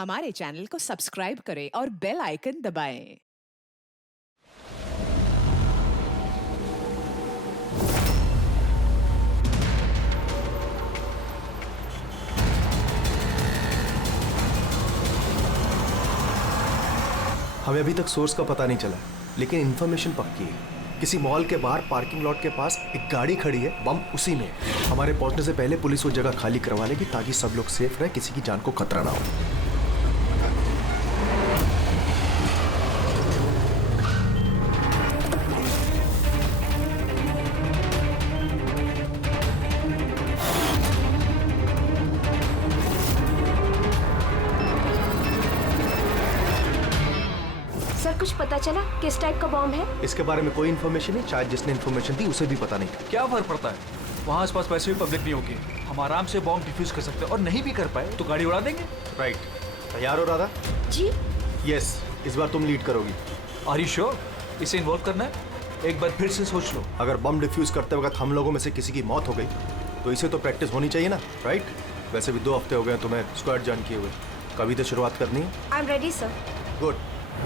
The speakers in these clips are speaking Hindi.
हमारे चैनल को सब्सक्राइब करें और बेल आइकन दबाएं। हमें अभी तक सोर्स का पता नहीं चला, लेकिन इन्फॉर्मेशन पक्की है। किसी मॉल के बाहर पार्किंग लॉट के पास एक गाड़ी खड़ी है, बम उसी में है। हमारे पहुंचने से पहले पुलिस वो जगह खाली करवा लेगी ताकि सब लोग सेफ रहे, किसी की जान को खतरा ना हो। सर कुछ पता चला किस टाइप का बॉम्ब है? इसके बारे में कोई इन्फॉर्मेशन नहीं, शायद जिसने इन्फॉर्मेशन दी उसे भी पता नहीं था। क्या फर्क पड़ता है, वहाँ आसपास वैसे भी पब्लिक नहीं होगी। हम आराम से बॉम्ब डिफ्यूज कर सकते हैं, और नहीं भी कर पाए तो गाड़ी उड़ा देंगे। राइट, तैयार हो राधा? जी यस, इस बार तुम लीड करोगी। आर यू श्योर इसे इन्वॉल्व करना है? एक बार फिर से सोच लो। अगर बम डिफ्यूज करते वक्त हम लोगों में से किसी की मौत हो गई तो इसे तो प्रैक्टिस होनी चाहिए ना, राइट? वैसे भी 2 हफ्ते हो गए तुम्हें स्क्वाड ज्वाइन किए हुए, कभी तो शुरुआत करनी है। I am ready sir. Good,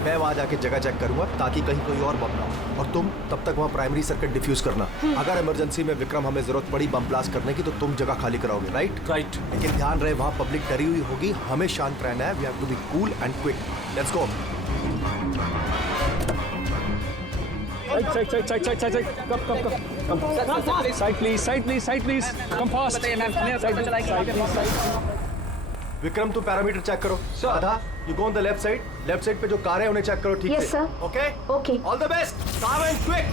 मैं वहाँ जाके जगह चेक करूंगा ताकि कहीं कोई और बम ना हो, और तुम तब तक वहाँ प्राइमरी सर्किट डिफ्यूज करना। अगर इमरजेंसी में विक्रम हमें जरूरत पड़ी बम ब्लास्ट करने की तो तुम जगह खाली कराओगे, राइट? राइट। लेकिन ध्यान रहे वहाँ पब्लिक डरी हुई होगी, हमें शांत रहना है। We have to be cool and quick. Let's go. Vikram तुम पैरामीटर चेक करो। Radha, you go on the left side पे जो कार है उन्हें चेक करो ठीक Yes, से। sir. Okay Okay. All the best, calm and quick.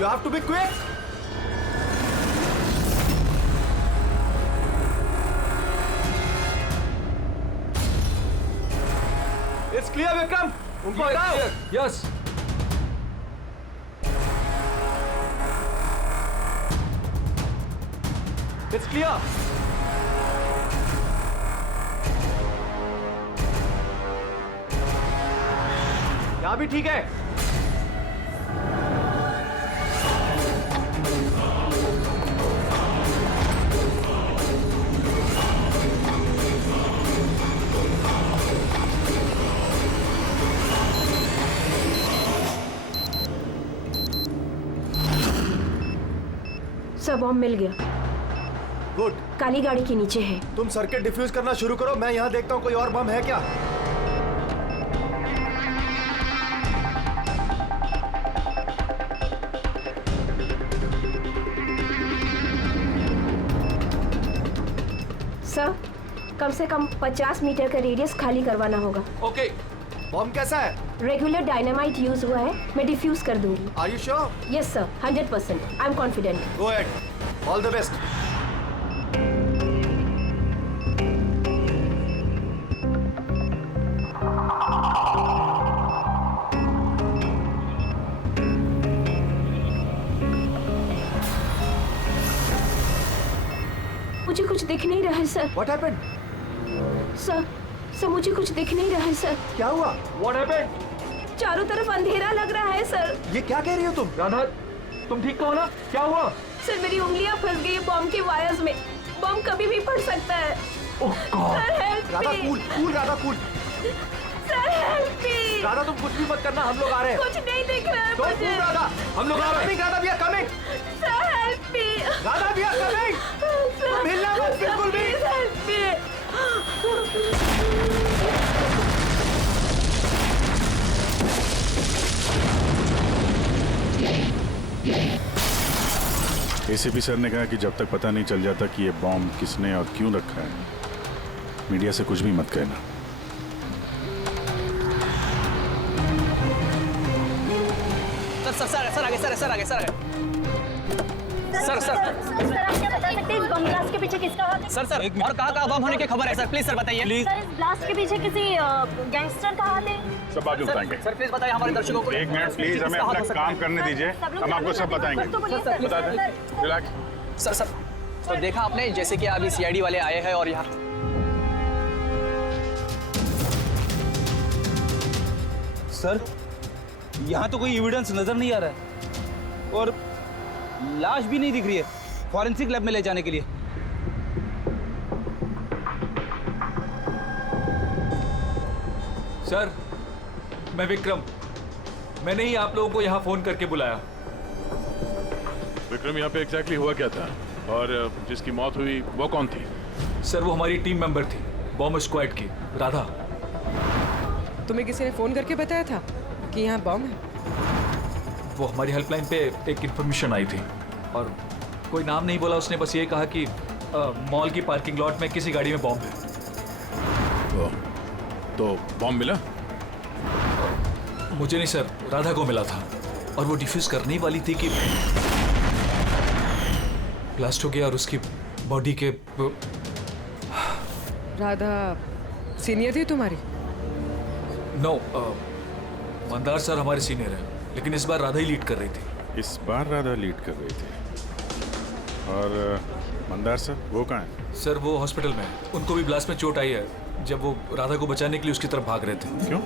You have to be quick. It's clear Vikram, उनको हटाओ। यस। It's clear. यहां भी ठीक है। सर बॉम्ब मिल गया, गुड, काली गाड़ी के नीचे है। तुम सर्किट डिफ्यूज करना शुरू करो, मैं यहां देखता हूं कोई और बम है क्या। सर कम से कम 50 मीटर का रेडियस खाली करवाना होगा। ओके। बम कैसा है? रेगुलर डायनामाइट यूज हुआ है, मैं डिफ्यूज कर दूंगी। Are you sure? Yes sir, 100%। I am confident. Go ahead, all the best. मुझे कुछ दिख नहीं रहा है सर। What happened? सर मुझे कुछ दिख नहीं रहा है सर। क्या हुआ? What happened? चारों तरफ अंधेरा लग रहा है सर। ये क्या कह रही हो तुम? राधा, तुम ठीक तो हो ना? क्या हुआ? सर मेरी उंगलियां फंस गई है बॉम्ब के वायर्स में। बॉम्ब कभी भी फट सकता है। Oh God. Sir help Radha me. Cool, Radha cool. Sir help me. Radha तुम कुछ भी मत करना, हम लोग आ रहे हैं। कुछ नहीं दिख रहा है Don't मुझे। move, राधा, हम लोग आ रहे हैं। Radha, we are coming। Sir help me. Radha, we are coming। तुम हिलना मत बिल्कुल भी। Please help me. ACP sir ने कहा कि जब तक पता नहीं चल जाता कि ये बॉम्ब किसने और क्यों रखा है, मीडिया से कुछ भी मत कहना। सर आगे सर आप क्या बता सकते हैं इस बम ब्लास्ट के पीछे किसका हाथ है? सर और कहाँ बम होने की खबर है सर? प्लीज सर बताइए। प्लीज सर इस ब्लास्ट के पीछे किसी गैंगस्टर का हाथ है? सब बाजू बताएंगे। सर प्लीज बताइए हमारे दर्शकों को। 1 मिनट प्लीज, हमें अपना काम करने दीजिए, हम आपको सब बताएंगे। बता दें, रिलैक्स। सर तो देखा आपने जैसे कि अभी सीआईडी वाले आए हैं और यहाँ सर यहाँ तो कोई एविडेंस नजर नहीं आ रहा है और लाश भी नहीं दिख रही है। फॉरेंसिक लैब में ले जाने के लिए। सर, मैं विक्रम, मैंने ही आप लोगों को यहाँ फोन करके बुलाया। विक्रम, यहाँ पे एग्जैक्टली हुआ क्या था और जिसकी मौत हुई वो कौन थी? सर, वो हमारी टीम मेंबर थी, बॉम्ब स्क्वाड की, राधा। तुम्हें किसी ने फोन करके बताया था कि यहाँ बॉम्ब है? वो हमारी हेल्पलाइन पे एक इन्फॉर्मेशन आई थी और कोई नाम नहीं बोला, उसने बस ये कहा कि मॉल की पार्किंग लॉट में किसी गाड़ी में बॉम्ब है। तो बॉम्ब मिला? मुझे नहीं सर, राधा को मिला था और वो डिफ्यूज करने ही वाली थी कि ब्लास्ट हो गया और उसकी बॉडी के। राधा सीनियर थी तुम्हारी? नो, मंदार सर हमारे सीनियर हैं, लेकिन इस बार राधा ही लीड कर रही थी। इस बार राधा लीड कर रही थी। और मंदार सर वो कहाँ है? सर, वो हॉस्पिटल में है, उनको भी ब्लास्ट में चोट आई है जब वो राधा को बचाने के लिए उसकी तरफ भाग रहे थे। क्यों?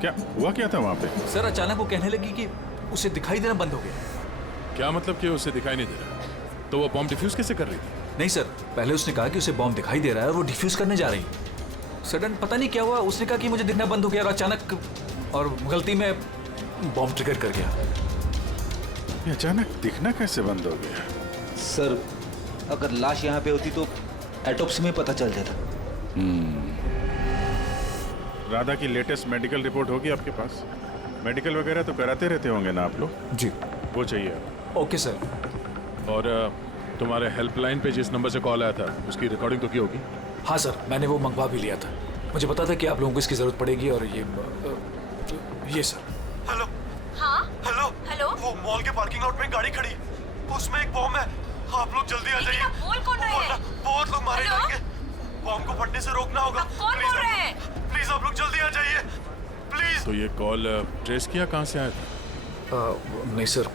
क्या हुआ क्या था वहाँ पे? सर, अचानक वो कहने लगी कि उसे दिखाई देना बंद हो गया। क्या मतलब कि उसे दिखाई नहीं दे रहा? तो वो बॉम्ब डिफ्यूज कैसे कर रही थी? नहीं सर, पहले उसने कहा कि उसे बॉम्ब दिखाई दे रहा है और वो डिफ्यूज करने जा रही है। सडन पता नहीं क्या हुआ, उसने कहा कि मुझे दिखना बंद हो गया और अचानक और गलती में बॉम्ब ट्रिगर कर गया। ये अचानक दिखना कैसे बंद हो गया? सर, अगर लाश यहाँ पे होती तो एटोप्सी में पता चल जाता। राधा की लेटेस्ट मेडिकल रिपोर्ट होगी आपके पास? मेडिकल वगैरह तो कराते रहते होंगे ना आप लोग? जी। वो चाहिए। Okay sir. और तुम्हारे हेल्पलाइन पे जिस नंबर से कॉल आया था उसकी रिकॉर्डिंग तो की होगी? हाँ सर, मैंने वो मंगवा भी लिया था। मुझे पता था कि आप लोगों को इसकी जरूरत पड़ेगी और ये सर। हेलो। हाँ हेलो। हेलो, वो मॉल के पार्किंग लॉट में गाड़ी खड़ी, उसमें एक बॉम्ब है। आप लोग जल्दी आ जाइए। बोल कौन रहे हैं? बहुत लोग मारे हेलो? जाएंगे। बॉम्ब को फटने से रोकना होगा। कौन बोल रहे हैं? प्लीज आप लोग जल्दी आ जाइए, प्लीज। तो ये कॉल ट्रेस किया कहाँ से आया था? नहीं सर,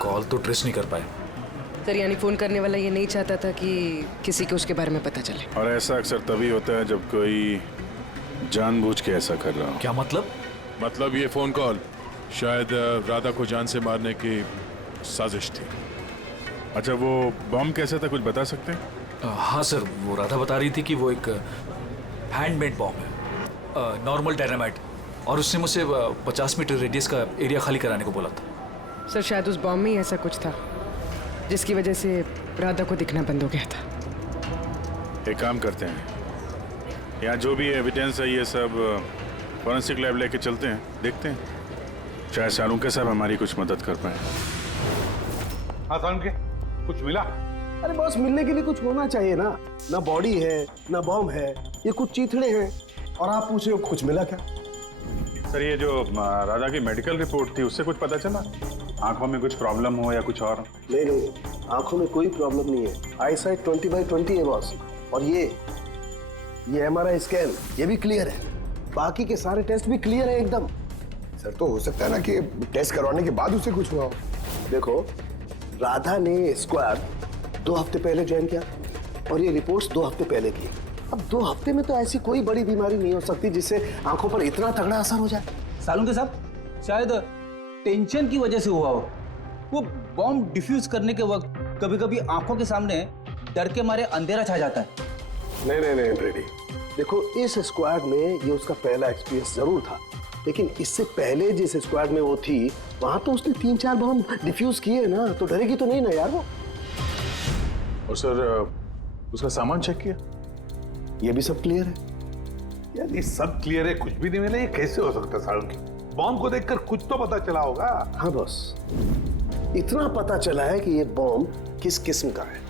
कॉल तो ट्रेस नहीं कर पाए। सर, यानी फोन करने वाला ये नहीं चाहता था कि किसी को उसके बारे में पता चले। और ऐसा अक्सर तभी होता है जब कोई जानबूझ के ऐसा कर रहा हो। क्या मतलब? मतलब ये फोन कॉल शायद राधा को जान से मारने की साजिश थी। अच्छा, वो बॉम्ब कैसे था, कुछ बता सकते हैं? हाँ सर, वो राधा बता रही थी कि वो एक हैंडमेड बॉम्ब है, नॉर्मल डायनामाइट, और उसने मुझसे 50 मीटर रेडियस का एरिया खाली कराने को बोला था। सर, शायद उस बॉम्ब में ही ऐसा कुछ था जिसकी वजह से राधा को दिखना बंद हो गया था। एक काम करते हैं, यहाँ जो भी एविडेंस है ये सब फॉरेंसिक लैब लेके चलते हैं, देखते हैं शायद शाहरुख साहब हमारी कुछ मदद कर पाए। हाँ शाहरुख, कुछ मिला? अरे बॉस, मिलने के लिए कुछ होना चाहिए ना। ना बॉडी है, ना बॉम्ब है, ये कुछ चीथड़े हैं और आप पूछ रहे हो कुछ मिला क्या? सर, ये जो राधा की मेडिकल रिपोर्ट थी उससे कुछ पता चला? आंखों में कुछ प्रॉब्लम हो या कुछ और? नहीं, आंखों में कोई प्रॉब्लम नहीं है। आई साइट 20/20 है बॉस। और ये MRI स्कैन ये भी क्लियर है, बाकी के सारे टेस्ट भी क्लियर है एकदम। सर, तो हो सकता है ना कि टेस्ट करवाने के बाद उसे कुछ हुआ हो। देखो, राधा ने स्क्वाड 2 हफ्ते पहले ज्वाइन किया और ये रिपोर्ट्स 2 हफ्ते पहले की। अब 2 हफ्ते में तो ऐसी कोई बड़ी बीमारी नहीं हो सकती जिससे आंखों पर इतना तगड़ा असर हो जाए। सालुंके साहब, शायद टेंशन की वजह से हुआ हो। वो बॉम्ब डिफ्यूज करने के वक्त कभी कभी आंखों के सामने डर के मारे अंधेरा छा जाता है। नहीं ब्रेडी, देखो इस स्क्वाड में ये उसका पहला एक्सपीरियंस जरूर था, लेकिन इससे पहले जिस स्क्वाड में वो थी वहां तो उसने 3-4 बॉम्ब डिफ्यूज किए ना, तो डरेगी तो नहीं ना यार वो। और सर, उसका सामान चेक किया? ये भी सब क्लियर है। यार ये सब क्लियर है, कुछ भी नहीं मिला, ये कैसे हो सकता है शाहरुख? बॉम्ब को देखकर कुछ तो पता चला होगा। हाँ बॉस, इतना पता चला है कि ये बॉम्ब किस किस्म का है,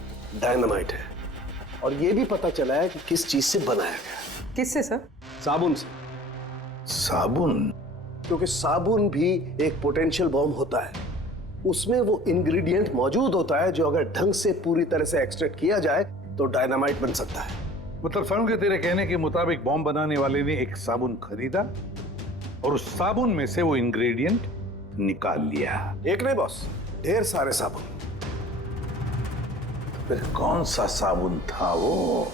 डायनामाइट है, और ये भी पता चला है कि किस चीज से बनाया गया। किससे सर? साबुन से। साबुन? क्योंकि साबुन भी एक पोटेंशियल बॉम्ब होता है, उसमें वो इंग्रेडिएंट मौजूद होता है जो अगर ढंग से पूरी तरह से एक्सट्रैक्ट किया जाए तो डायनामाइट बन सकता है। मतलब शाहरुख, तेरे कहने के मुताबिक बॉम्ब बनाने वाले ने एक साबुन खरीदा और उस साबुन में से वो इंग्रेडिएंट निकाल लिया। एक नहीं बॉस, ढेर सारे साबुन। फिर कौन सा साबुन था वो?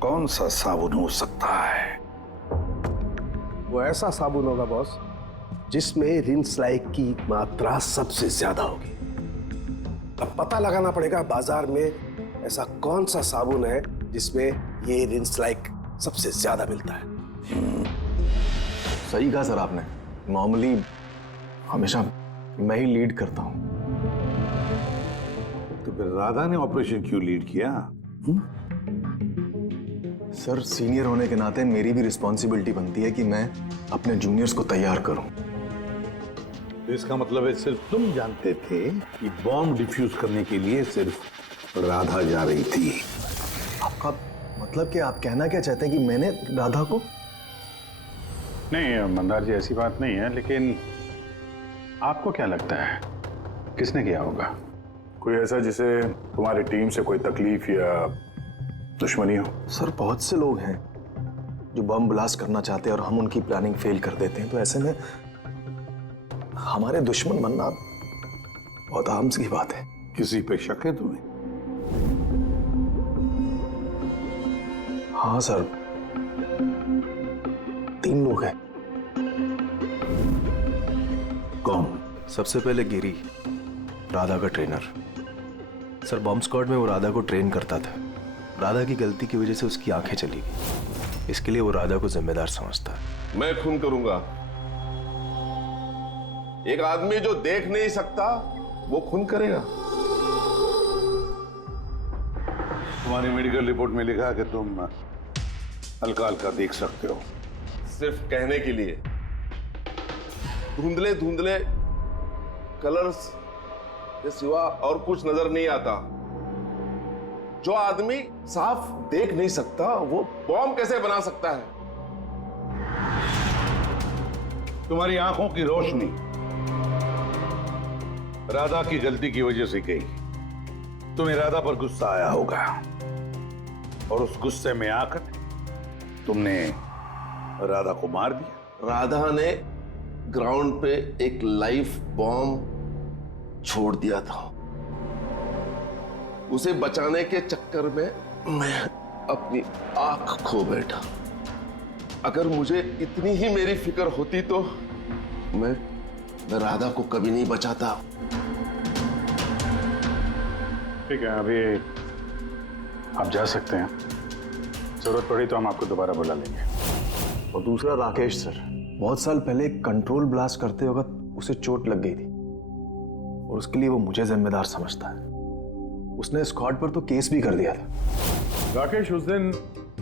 कौन सा साबुन हो सकता है? वो ऐसा साबुन होगा बॉस जिसमें रिंस लाइक की मात्रा सबसे ज्यादा होगी। अब पता लगाना पड़ेगा बाजार में ऐसा कौन सा साबुन है जिसमें ये रिंस लाइक सबसे ज्यादा मिलता है। सही कहा सर आपने। नॉर्मली हमेशा मैं ही लीड करता हूँ। तो फिर राधा ने ऑपरेशन क्यों लीड किया? सर सीनियर होने के नाते मेरी भी रिस्पॉन्सिबिलिटी बनती है कि मैं अपने जूनियर्स को तैयार करूं। तो इसका मतलब है सिर्फ तुम जानते थे कि बॉम्ब डिफ्यूज करने के लिए सिर्फ राधा जा रही थी। आपका मतलब कि आप कहना क्या चाहते हैं कि मैंने राधा को? नहीं मंदार जी, ऐसी बात नहीं है, लेकिन आपको क्या लगता है किसने किया होगा? कोई ऐसा जिसे तुम्हारी टीम से कोई तकलीफ या दुश्मनी हो? सर बहुत से लोग हैं जो बम ब्लास्ट करना चाहते हैं और हम उनकी प्लानिंग फेल कर देते हैं, तो ऐसे में हमारे दुश्मन बनना बहुत आम सी बात है। किसी पे शक है तुम्हें? हाँ सर, 3 लोग हैं। कौन? सबसे पहले गिरी, राधा का ट्रेनर। सर बॉम्ब स्क्वाड में वो राधा को ट्रेन करता था। राधा की गलती की वजह से उसकी आंखें चली गई, इसके लिए वो राधा को जिम्मेदार समझता है। मैं खून करूंगा। एक आदमी जो देख नहीं सकता वो खून करेगा। तुम्हारी मेडिकल रिपोर्ट में लिखा कि तुम हल्का हल्का देख सकते हो। सिर्फ कहने के लिए। धुंधले धुंधले कलर्स के सिवा और कुछ नजर नहीं आता। जो आदमी साफ देख नहीं सकता वो बॉम्ब कैसे बना सकता है? तुम्हारी आंखों की रोशनी राधा की गलती की वजह से गई। तुम्हें राधा पर गुस्सा आया होगा और उस गुस्से में आकर तुमने राधा को मार दिया। राधा ने ग्राउंड पे एक लाइव बॉम्ब छोड़ दिया था। उसे बचाने के चक्कर में मैं अपनी आंख खो बैठा। अगर मुझे इतनी ही मेरी फिक्र होती तो मैं राधा को कभी नहीं बचाता। ठीक है, अभी आप जा सकते हैं। जरूरत पड़ी तो हम आपको दोबारा बुला लेंगे। और दूसरा राकेश सर, बहुत साल पहले कंट्रोल ब्लास्ट करते वक्त उसे चोट लग गई थी और उसके लिए वो मुझे जिम्मेदार समझता है। उसने स्क्वाड पर तो केस भी कर दिया था। राकेश, उस दिन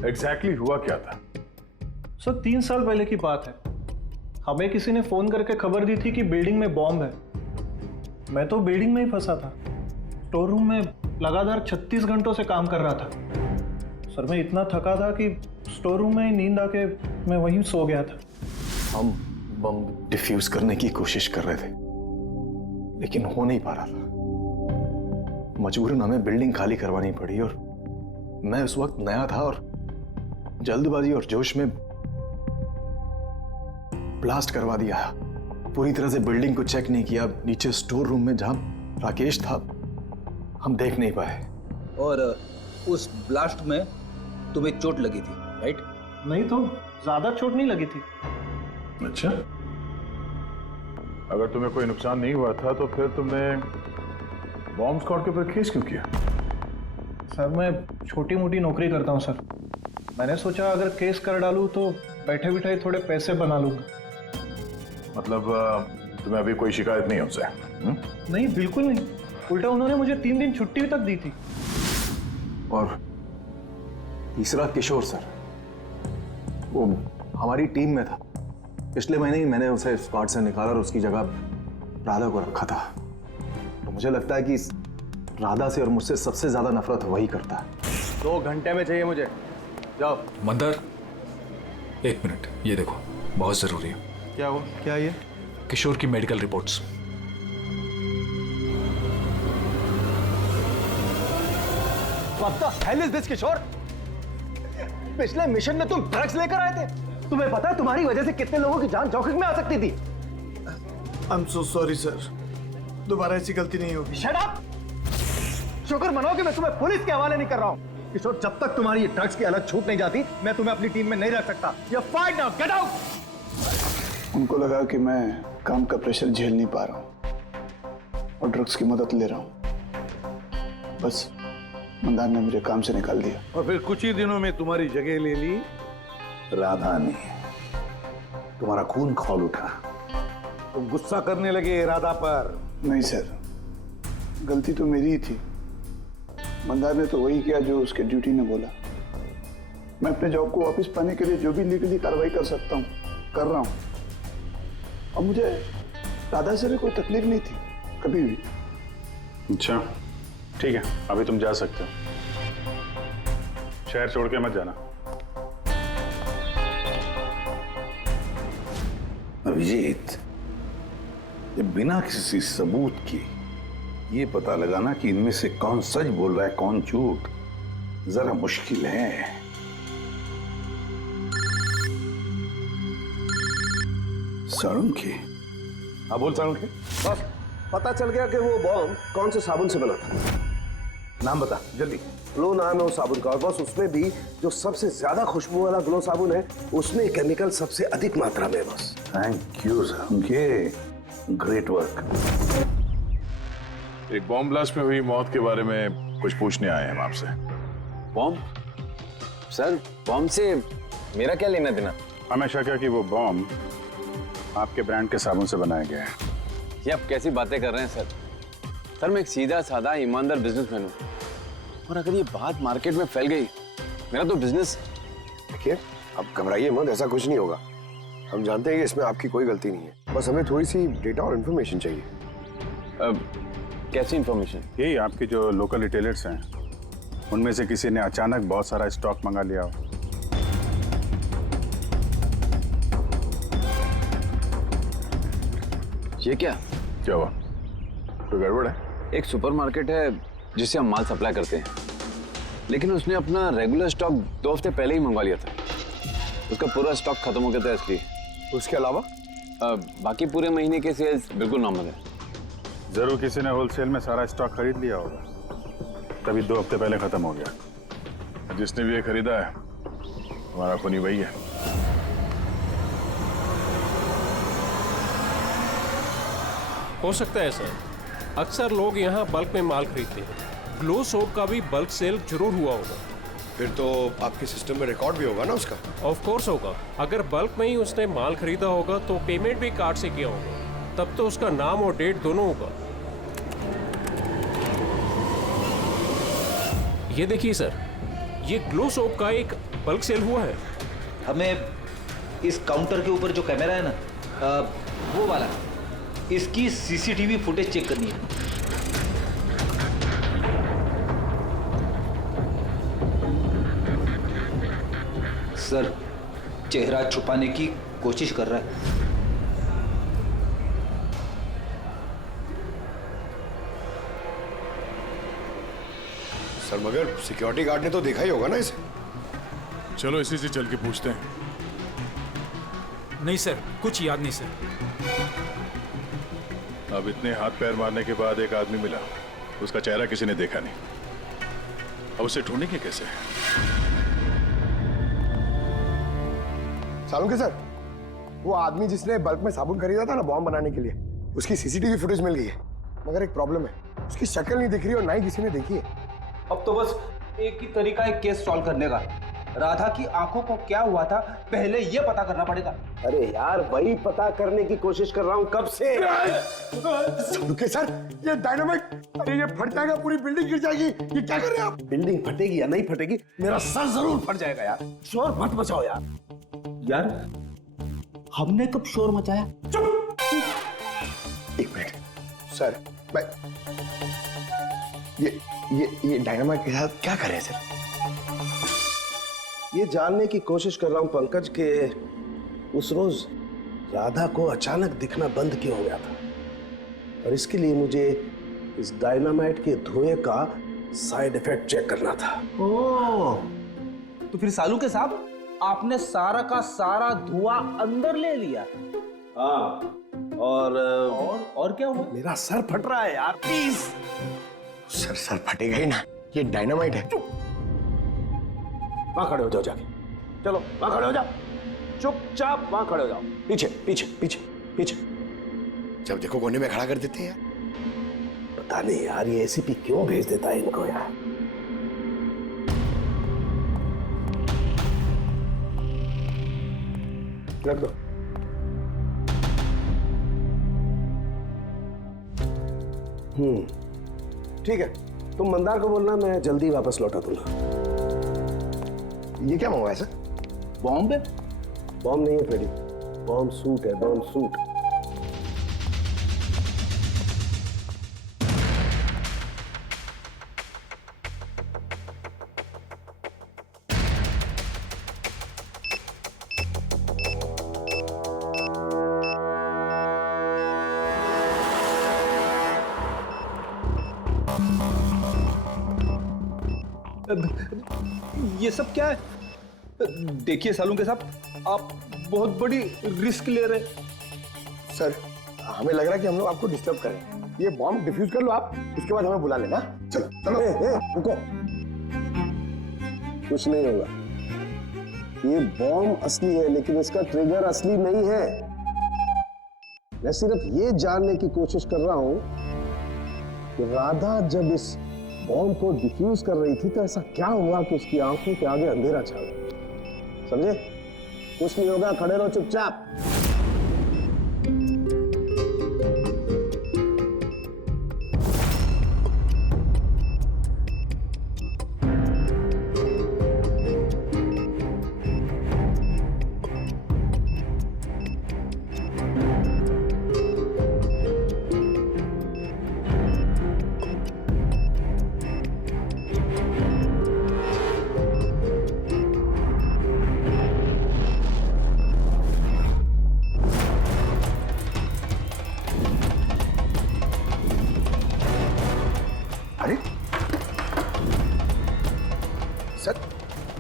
एग्जैक्टली हुआ क्या था? सर 3 साल पहले की बात है। हमें किसी ने फोन करके खबर दी थी कि बिल्डिंग में बॉम्ब है। मैं तो बिल्डिंग में ही फंसा था। स्टोर रूम में लगातार 36 घंटों से काम कर रहा था। सर मैं इतना थका था कि स्टोर रूम में ही नींद आके मैं वहीं सो गया था। हम बम डिफ्यूज करने की कोशिश कर रहे थे लेकिन हो नहीं पा रहा था। मजबूरन हमें बिल्डिंग खाली करवानी पड़ी और मैं उस वक्त नया था और जल्दबाजी और जोश में ब्लास्ट करवा दिया। पूरी तरह से बिल्डिंग को चेक नहीं किया। नीचे स्टोर रूम में जहां राकेश था हम देख नहीं पाए। और उस ब्लास्ट में तुम्हें चोट लगी थी, राइट? नहीं तो ज्यादा चोट नहीं लगी थी। अच्छा, अगर तुम्हें कोई नुकसान नहीं हुआ था तो फिर तुमने बॉम्ब स्क्वाड के ऊपर केस क्यों किया? सर मैं छोटी मोटी नौकरी करता हूँ सर। मैंने सोचा अगर केस कर डालूँ तो बैठे बिठाए थोड़े पैसे बना लूंगा। मतलब तुम्हें अभी कोई शिकायत नहीं उनसे? नहीं बिल्कुल नहीं, उल्टा उन्होंने मुझे 3 दिन छुट्टी तक दी थी। और तीसरा किशोर सर, वो हमारी टीम में था। पिछले महीने ही मैंने उसे स्क्वाड से निकाला और उसकी जगह राधा को रखा था। तो मुझे लगता है कि राधा से और मुझसे सबसे ज्यादा नफरत वही करता है। 2 घंटे में चाहिए मुझे, जाओ। मंदर, 1 मिनट, ये देखो, बहुत जरूरी है। क्या वो? क्या ये? किशोर की medical reports. What the hell is this, किशोर? पिछले मिशन में तुम ड्रग्स लेकर आए थे। तुम्हें पता है तुम्हारी वजह से कितने लोगों की जान जोखिम में आ सकती थी। I'm so sorry सर, दोबारा ऐसी गलती नहीं होगी। Shut up! शुक्र मनाओ कि मैं तुम्हें पुलिस के हवाले नहीं कर रहा हूँ। किशोर, जब तक तुम्हारी ये ड्रग्स की अलग छूट नहीं जाती मैं तुम्हें अपनी टीम में नहीं रख सकता। You're fired now, get out! उनको लगा कि मैं काम का प्रेशर झेल नहीं पा रहा हूँ और ड्रग्स की मदद ले रहा हूँ। बस मंदार ने मुझे काम से निकाल दिया। और फिर कुछ ही दिनों में तुम्हारी जगह ले ली राधा ने। तुम्हारा खून खौल उठा, तुम गुस्सा करने लगे राधा पर। नहीं सर, गलती तो मेरी ही थी। मंदार ने तो वही किया जो उसके ड्यूटी ने बोला। मैं अपने जॉब को वापस पाने के लिए जो भी लीगली कार्रवाई कर सकता हूँ कर रहा हूँ। और मुझे राधा से भी कोई तकलीफ नहीं थी कभी भी। अच्छा ठीक है, अभी तुम जा सकते हो। शहर छोड़ के मत जाना। अभिजीत, ये बिना किसी सबूत के ये पता लगाना कि इनमें से कौन सच बोल रहा है कौन झूठ जरा मुश्किल है। साळुंखे। हाँ बोल साळुंखे। बस पता चल गया कि वो बॉम्ब कौन से साबुन से बना था। नाम बता जल्दी। ग्लो नाम है उस साबुन का, और बस उसमें भी जो सबसे ज्यादा खुशबू वाला ग्लो साबुन है उसमें केमिकल सबसे अधिक मात्रा में। बस thank you Salunkhe, great work. एक बॉम्ब ब्लास्ट में हुई मौत के बारे में कुछ पूछने आए हैं हम आपसे। बॉम्ब? सर बॉम्ब से मेरा क्या लेना देना? हमेशा क्या कि वो बॉम्ब आपके ब्रांड के साबुन से बनाया गया है। ये आप कैसी बातें कर रहे हैं सर? सर मैं एक सीधा साधा ईमानदार बिजनेसमैन हूँ, और अगर ये बात मार्केट में फैल गई मेरा तो बिजनेस। देखिए अब घबराइए मत, ऐसा कुछ नहीं होगा। हम जानते हैं कि इसमें आपकी कोई गलती नहीं है, बस हमें थोड़ी सी डेटा और इन्फॉर्मेशन चाहिए। कैसी इन्फॉर्मेशन? यही आपके जो लोकल रिटेलर्स हैं उनमें से किसी ने अचानक बहुत सारा स्टॉक मंगा लिया हो। ये क्या हुआ? कोई गड़बड़ है? एक सुपरमार्केट है जिससे हम माल सप्लाई करते हैं, लेकिन उसने अपना रेगुलर स्टॉक 2 हफ्ते पहले ही मंगवा लिया था। उसका पूरा स्टॉक खत्म हो गया था इसलिए। उसके अलावा बाकी पूरे महीने के सेल्स बिल्कुल नॉर्मल है। जरूर किसी ने होलसेल में सारा स्टॉक खरीद लिया होगा, तभी 2 हफ्ते पहले खत्म हो गया। जिसने भी ये खरीदा है हमारा खूनी वही है। हो सकता है सर, अक्सर लोग यहाँ बल्क में माल खरीदते हैं। ग्लो सोप का भी बल्क सेल जरूर हुआ होगा। फिर तो आपके सिस्टम में रिकॉर्ड भी होगा ना उसका? ऑफ कोर्स होगा। अगर बल्क में ही उसने माल खरीदा होगा तो पेमेंट भी कार्ड से किया होगा, तब तो उसका नाम और डेट दोनों होगा। ये देखिए सर, ये ग्लो सोप का एक बल्क सेल हुआ है। हमें इस काउंटर के ऊपर जो कैमरा है ना, वो वाला, इसकी सीसीटीवी फुटेज चेक करनी है। सर, चेहरा छुपाने की कोशिश कर रहा है। सर मगर सिक्योरिटी गार्ड ने तो देखा ही होगा ना इसे। चलो इसी से चल के पूछते हैं। नहीं सर, कुछ याद नहीं सर। अब इतने हाथ पैर मारने के बाद एक आदमी मिला, उसका चेहरा किसी ने देखा नहीं। अब उसे ढूंढेंगे कैसे? सालुंखे सर, वो आदमी जिसने बल्क में साबुन खरीदा था ना बॉम्ब बनाने के लिए, उसकी सीसीटीवी फुटेज मिल गई है, मगर एक प्रॉब्लम है, उसकी शक्ल नहीं दिख रही और ना ही किसी ने देखी है। अब तो बस एक ही तरीका है केस सॉल्व करने का। राधा की आंखों को क्या हुआ था पहले ये पता करना पड़ेगा। अरे यार वही पता करने की कोशिश कर रहा हूँ कब से। सालुंखे सर, ये डायनामाइट, अरे ये फट जाएगा, पूरी बिल्डिंग गिर जाएगी। ये क्या कर रहे हैं आप? बिल्डिंग फटेगी या नहीं फटेगी, मेरा सर जरूर फट जाएगा यार। शोर मत मचाओ यार। यार हमने कब शोर मचाया? एक मिनट सर, मैं ये डायनामाइट के साथ क्या कर रहे हैं सर? ये जानने की कोशिश कर रहा हूं पंकज के उस रोज राधा को अचानक दिखना बंद क्यों हो गया था, और इसके लिए मुझे इस डायनामाइट के धुएं का साइड इफेक्ट चेक करना था। ओह, तो फिर सालुंखे साहब आपने सारा का सारा धुआं अंदर ले लिया? हाँ, और क्या हुआ? मेरा सर फट रहा है यार, प्लीज। सर फटेगा ही ना, ये डायनामाइट है। वहां खड़े हो जाओ जाके, चलो वहां खड़े हो जाओ, चुपचाप वहां खड़े हो जाओ। पीछे पीछे पीछे पीछे, जब देखो कोने में खड़ा कर देते हैं यार। पता नहीं यार, ये एसीपी क्यों भेज देता है इनको यार। रख दो। ठीक है, तुम मंदार को बोलना, मैं जल्दी वापस लौटा दूंगा। ये क्या मंगवाया सर? बॉम्ब है? बॉम्ब नहीं है फ्रेडी, बॉम्ब सूट है, बॉम्ब सूट। ये सब क्या है? देखिए सालुंके साहब, आप बहुत बड़ी रिस्क ले रहे हैं। सर, हमें लग रहा है कि हम लोग आपको डिस्टर्ब करें। ये बॉम्ब डिफ्यूज कर लो आप, उसके बाद हमें बुला लेना। चलो चलो। रुको, कुछ नहीं होगा। ये बॉम्ब असली है, लेकिन इसका ट्रिगर असली नहीं है। मैं सिर्फ ये जानने की कोशिश कर रहा हूं कि राधा जब इस बॉम्ब को डिफ्यूज कर रही थी तो ऐसा क्या हुआ कि उसकी आंखों के आगे अंधेरा छा गया। समझे? कुछ नहीं होगा, खड़े रहो चुपचाप।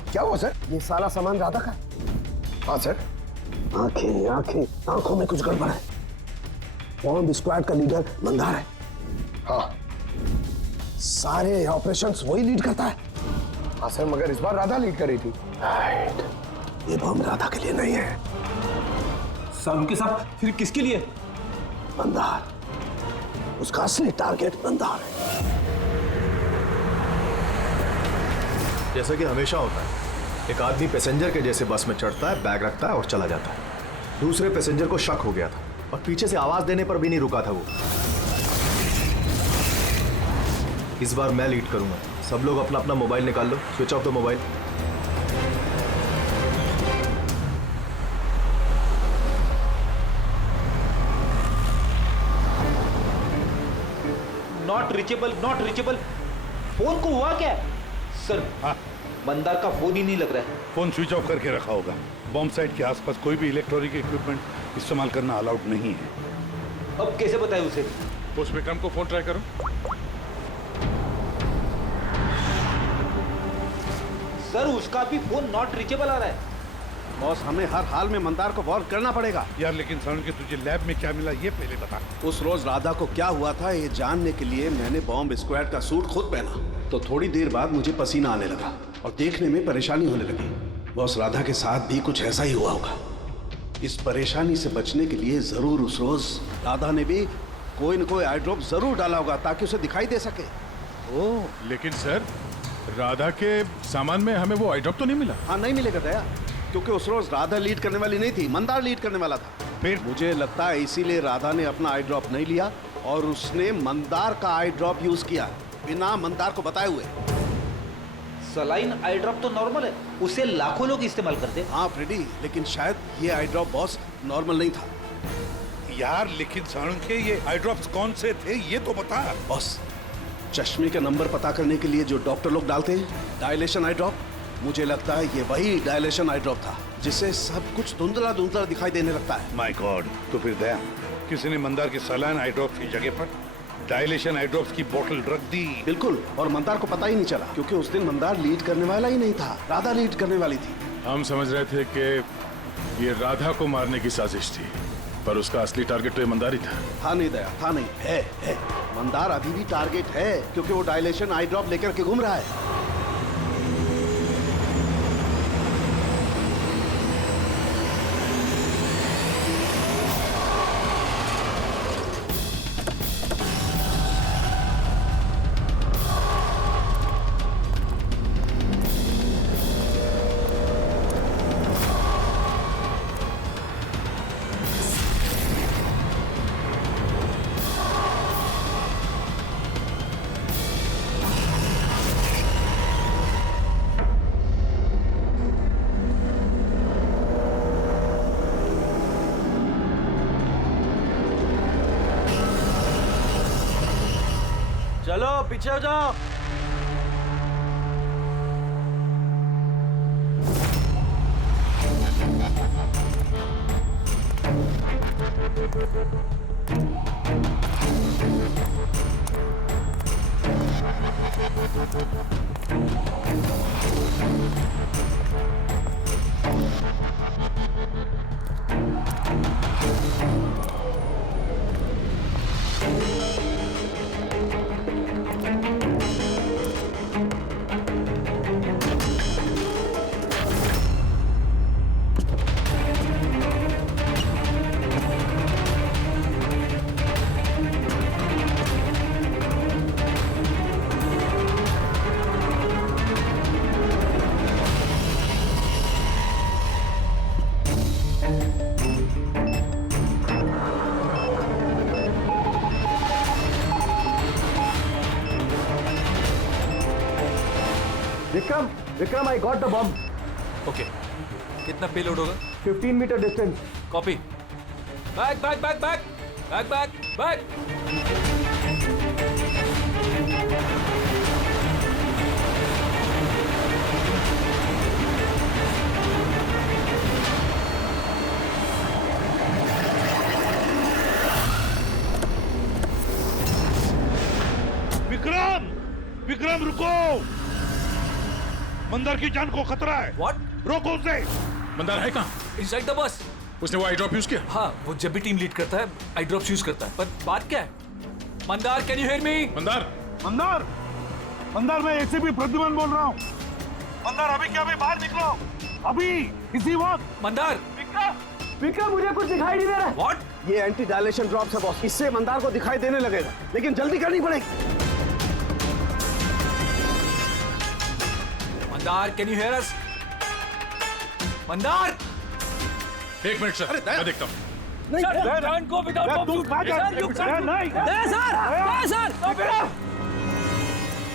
क्या हुआ सर? ये सारा सामान राधा का? हाँ सर। आंखें आंखें, आंखों में कुछ गड़बड़ है। बॉम्ब स्क्वाड का लीडर मंदार है। हाँ, सारे ऑपरेशंस वही लीड करता है। हाँ सर, मगर इस बार राधा लीड कर रही थी। ये बॉम्ब राधा के लिए नहीं है। सालुंके साहब, फिर किसके लिए? मंदार। उसका असली टारगेट मंदार है। जैसा कि हमेशा होता है, एक आदमी पैसेंजर के जैसे बस में चढ़ता है, बैग रखता है और चला जाता है। दूसरे पैसेंजर को शक हो गया था और पीछे से आवाज देने पर भी नहीं रुका था वो। इस बार मैं लीड करूंगा। सब लोग अपना अपना मोबाइल निकाल लो, switch off the mobile. Not reachable, not reachable. Phone को हुआ क्या सर? हाँ, मंदार का फोन ही नहीं लग रहा है। फोन स्विच ऑफ करके रखा होगा। बॉम्ब साइट के आसपास कोई भी इलेक्ट्रॉनिक इक्विपमेंट इस्तेमाल करना अलाउड नहीं है। अब कैसे बताए उसे? पोस्ट विक्रम को फोन ट्राई करो। सर, उसका भी फोन नॉट रीचेबल आ रहा है। बॉस, हमें हर हाल में मंदार को वॉर्न करना पड़ेगा। यार, लेकिन साउंड के तुझे लैब में क्या मिला ये पहले बता। उस रोज राधा को क्या हुआ था ये जानने के लिए मैंने बॉम्ब स्क्वाड का सूट खुद पहना, तो थोड़ी देर बाद मुझे पसीना आने लगा और देखने में परेशानी होने लगी। बॉस, राधा के साथ भी कुछ ऐसा ही हुआ होगा। इस परेशानी से बचने के लिए जरूर उस रोज राधा ने भी कोई न कोई आई ड्रॉप जरूर डाला होगा ताकि उसे दिखाई दे सके। ओह, लेकिन सर, राधा के सामान में हमें वो आई ड्रॉप तो नहीं मिला। हाँ, नहीं मिलेगा दया, क्योंकि उस रोज राधा लीड करने वाली नहीं थी, मंदार लीड करने वाला था। फिर मुझे लगता है इसीलिए राधा ने अपना आई ड्रॉप नहीं लिया और उसने मंदार का आई ड्रॉप यूज किया बिना मंदार को बताए हुए। सलाइन आई ड्रॉप तो नॉर्मल है, उसे लाखों लोग इस्तेमाल करते हैं। हाँ फ्रेडी, लेकिन शायद ये आई ड्रॉप बॉस नॉर्मल नहीं था। यार, लेकिन साउंड के ये आई ड्रॉप्स कौन से थे ये तो बता। बॉस, चश्मे का नंबर पता करने के लिए जो डॉक्टर लोग डालते हैं डायलेशन आई ड्रॉप, मुझे लगता है ये वही डायलेशन आई ड्रॉप था जिससे सब कुछ धुंधला धुंधला दिखाई देने लगता है। माय गॉड, तो फिर दया किसी ने मंदार के सलाइन आई ड्रॉप्स की जगह पर डायलेशन आई ड्रॉप्स की बोतल रख दी। बिल्कुल, और मंदार को पता ही नहीं चला क्योंकि उस दिन मंदार लीड करने वाला ही नहीं था, राधा लीड करने वाली थी। हम समझ रहे थे कि ये राधा को मारने की साजिश थी, पर उसका असली टारगेट तो ईमानदार ही था। था नहीं दया, था नहीं, है। मंदार अभी भी टारगेट है क्योंकि वो डायलेशन आई ड्रॉप लेकर के घूम रहा है। पीछे हो जाओ। Vikram, I got the bomb. Okay, कितना पेलोड होगा? 15 metre distance. Copy. Back back back back back back back. Vikram, Vikram रुको, मंदार की जान को खतरा है। What? रोको उसे। मंदार है कहाँ? Inside the bus. उसने वो आई ड्रॉप यूज किया? हाँ, वो जब भी टीम लीड करता है आई ड्रॉप्स यूज करता है। पर बात क्या है? Mandar, can you hear me? Mandar, Mandar, Mandar, मैं एसीपी प्रद्युमन बोल रहा हूँ। मंदार, अभी क्या, अभी बाहर निकलो, अभी इसी वक्त। मंदार, विक्रम, मुझे कुछ दिखाई नहीं दे रहा। What? ये एंटी डायलेशन ड्रॉप है बॉस, इससे मंदार को दिखाई देने लगेगा, लेकिन जल्दी करनी पड़ेगी। मंदार, कैन यू हियर अस? मंदार, एक मिनट सर, मैं देखता हूँ।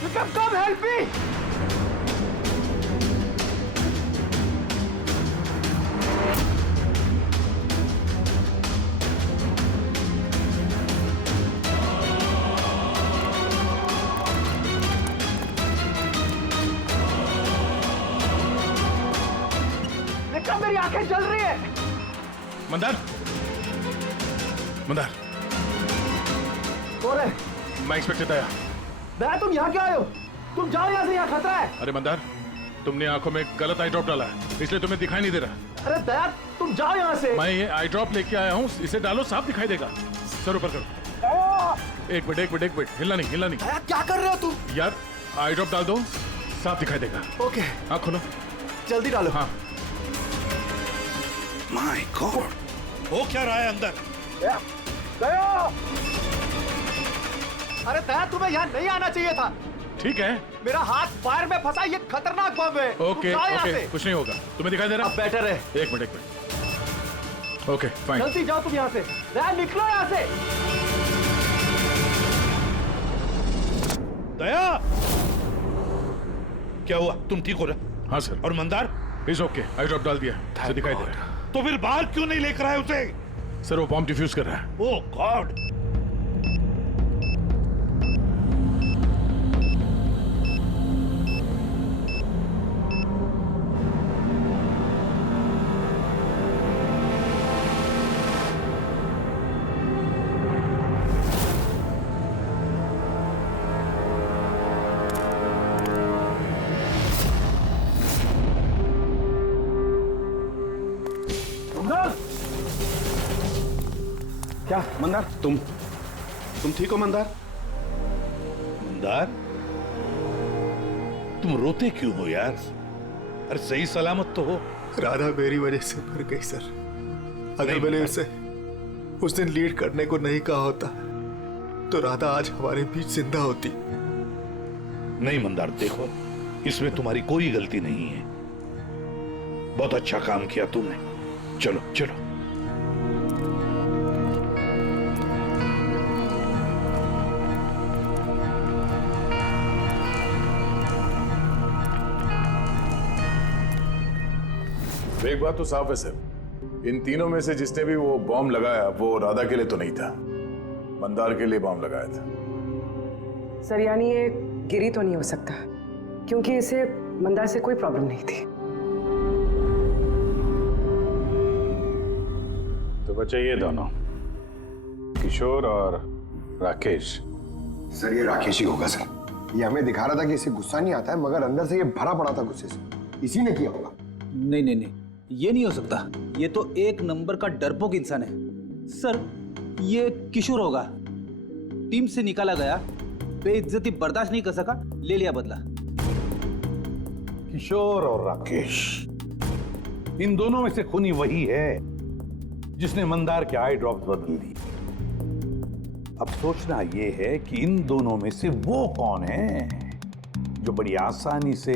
विक्रम, कम हेल्प मी। विक्रम, मेरी आंखें जल रही है। मंदार, मंदार, कौन है? मैं इंस्पेक्टर दया। दया, तुम यहाँ क्या आए हो? तुम जाओ यहाँ से, यहाँ खतरा है। अरे मंदार, तुमने आंखों में गलत आई ड्रॉप डाला है, इसलिए तुम्हें दिखाई नहीं दे रहा। अरे दया, तुम जाओ यहाँ से। मैं ये आई ड्रॉप लेके आया हूँ, इसे डालो, साफ दिखाई देगा। सर ऊपर करो। एक मिनट, हिलना नहीं, हिलना नहीं। दया, क्या कर रहे हो तुम? यार, आई ड्रॉप डाल दो, साफ दिखाई देगा। ओके, आँख खोलो, जल्दी डालो। हाँ। माय गॉड, हो क्या रहा है अंदर? दया! अरे दया, तुम्हें यहाँ नहीं आना चाहिए था। ठीक है, मेरा हाथ फायर में फंसा, ये खतरनाक बम है। ओके ओके, कुछ नहीं होगा, तुम्हें दिखाई दे रहा? अब बेटर है। एक मिनट। Okay, fine. जल्दी जाओ तुम यहाँ से। दया, निकलो यहाँ से। दया, क्या हुआ? तुम ठीक हो रहे? हाँ सर। और Mandar? Is okay, I drop डाल दिया, उसे दिखाई दे रहा है। तो फिर बाहर क्यों नहीं लेकर आए उसे? सर, वो बॉम्ब डिफ्यूज कर रहा है। Oh God. क्या मंदार, तुम ठीक हो मंदार? मंदार, तुम रोते क्यों हो यार? अरे सही सलामत तो हो। राधा मेरी वजह से मर गई सर। अगर मैंने उसे उस दिन लीड करने को नहीं कहा होता तो राधा आज हमारे बीच जिंदा होती। नहीं मंदार, देखो, इसमें तुम्हारी कोई गलती नहीं है। बहुत अच्छा काम किया तुमने। चलो चलो। एक बात तो साफ है सर, इन तीनों में से जिसने भी वो बॉम्ब लगाया वो राधा के लिए तो नहीं था, मंदार के लिए बॉम्ब लगाया था। सर यानी ये गिरी तो नहीं हो सकता, क्योंकि इसे मंदार से कोई प्रॉब्लम नहीं थी। तो बच्चे ये दोनों किशोर और राकेश। सर ये राकेश ही होगा सर। ये हमें दिखा रहा था कि इसे गुस्सा नहीं आता है, मगर अंदर से ये भरा पड़ा था गुस्से से। इसी ने किया होगा। नहीं नहीं नहीं, ये नहीं हो सकता। ये तो एक नंबर का डरपोक इंसान है सर। ये किशोर होगा, टीम से निकाला गया, बेइज्जती बर्दाश्त नहीं कर सका, ले लिया बदला। किशोर और राकेश, इन दोनों में से खूनी वही है जिसने मंदार के आई ड्रॉप्स बदल दी। अब सोचना यह है कि इन दोनों में से वो कौन है जो बड़ी आसानी से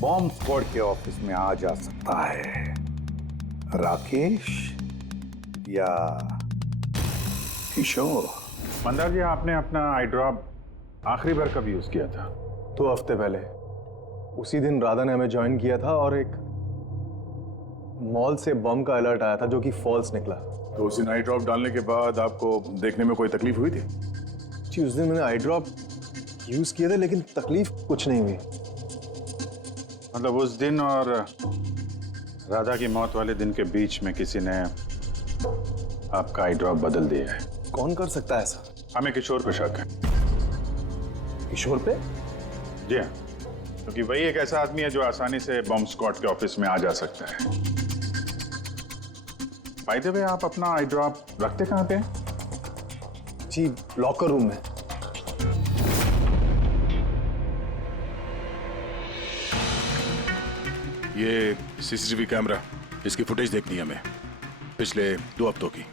बॉम्ब स्क्वाड के ऑफिस में आ जा सकता है, राकेश या किशोर। मंदार जी, आपने अपना आई ड्रॉप आखिरी बार कब यूज किया था? 2 हफ्ते पहले। उसी दिन राधा ने हमें ज्वाइन किया था और एक मॉल से बम का अलर्ट आया था जो कि फॉल्स निकला। तो उसी आई ड्रॉप डालने के बाद आपको देखने में कोई तकलीफ हुई थी? जी, उस दिन मैंने आई ड्रॉप यूज किए थे, लेकिन तकलीफ कुछ नहीं हुई। मतलब उस दिन और राधा की मौत वाले दिन के बीच में किसी ने आपका आई ड्रॉप बदल दिया है। कौन कर सकता है ऐसा? हमें किशोर पे शक है। किशोर पे? जी हाँ, क्योंकि वही एक ऐसा आदमी है जो आसानी से बॉम्ब स्क्वाड के ऑफिस में आ जा सकता है। बाय द वे, आप अपना आई ड्रॉप रखते कहाँ पे हैं? जी, लॉकर रूम में। ये सीसीटीवी कैमरा, इसकी फुटेज देखनी है हमें पिछले 2 हफ्तों की।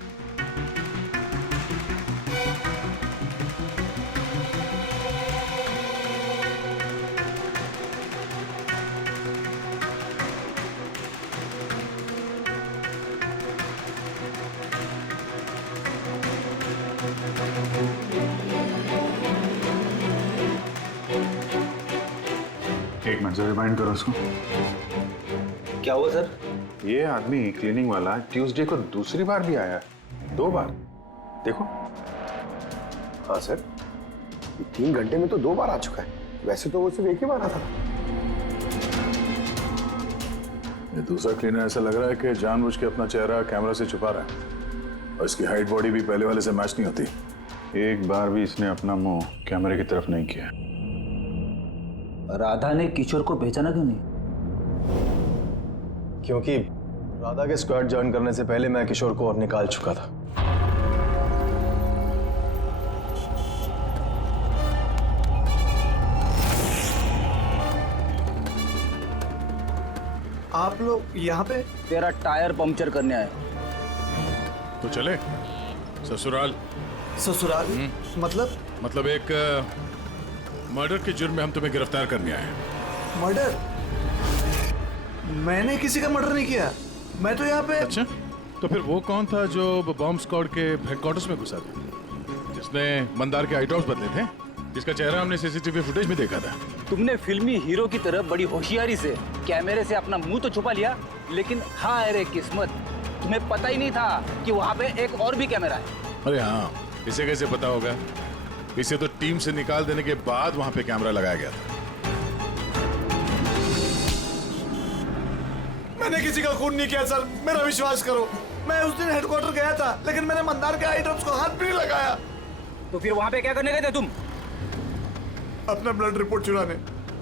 एक मिनट से रिमाइंड करो उसको। क्या हुआ सर? ये आदमी क्लीनिंग वाला ट्यूसडे को दूसरी बार भी आया, 2 बार। देखो। हाँ सर, 3 घंटे में तो 2 बार आ चुका है। वैसे तो वो सिर्फ एक ही बार आता था। ये दूसरा क्लीनर ऐसा लग रहा है कि जानबूझ के अपना चेहरा कैमरा से छुपा रहा है, और इसकी हाइट बॉडी भी पहले वाले से मैच नहीं होती। एक बार भी इसने अपना मुंह कैमरे की तरफ नहीं किया। राधा ने किशोर को पहचाना क्यों नहीं? क्योंकि राधा के स्क्वाड ज्वाइन करने से पहले मैं किशोर को और निकाल चुका था। आप लोग यहाँ पे? तेरा टायर पंक्चर करने आए। तो चले ससुराल। ससुराल? मतलब एक मर्डर के जुर्म में हम तुम्हें गिरफ्तार करने आए हैं। मर्डर? मैंने किसी का मर्डर नहीं किया। मैं तो यहाँ पे। अच्छा, तो फिर वो कौन था जो बॉम्ब स्क्वाड के हेडक्वार्टर्स में घुसा था, जिसने मंदार के आई ड्रॉप्स बदले थे, जिसका चेहरा हमने सीसीटीवी फुटेज में देखा था? तुमने फिल्मी हीरो की तरह बड़ी होशियारी से कैमरे से अपना मुंह तो छुपा लिया, लेकिन हाय रे किस्मत, तुम्हें पता ही नहीं था कि वहाँ पे एक और भी कैमरा है। अरे हाँ, इसे कैसे पता होगा? इसे तो टीम से निकाल देने के बाद वहां पे कैमरा लगाया गया था। मैंने किसी का खून नहीं किया सर, मेरा विश्वास करो। मैं उस दिन हेडक्वार्टर गया था, लेकिन मैंने मंदार के आई ड्रॉप्स को हाथ भी नहीं लगाया। तो फिर वहां पे क्या करने गए थे तुम? अपना ब्लड रिपोर्ट चुराने,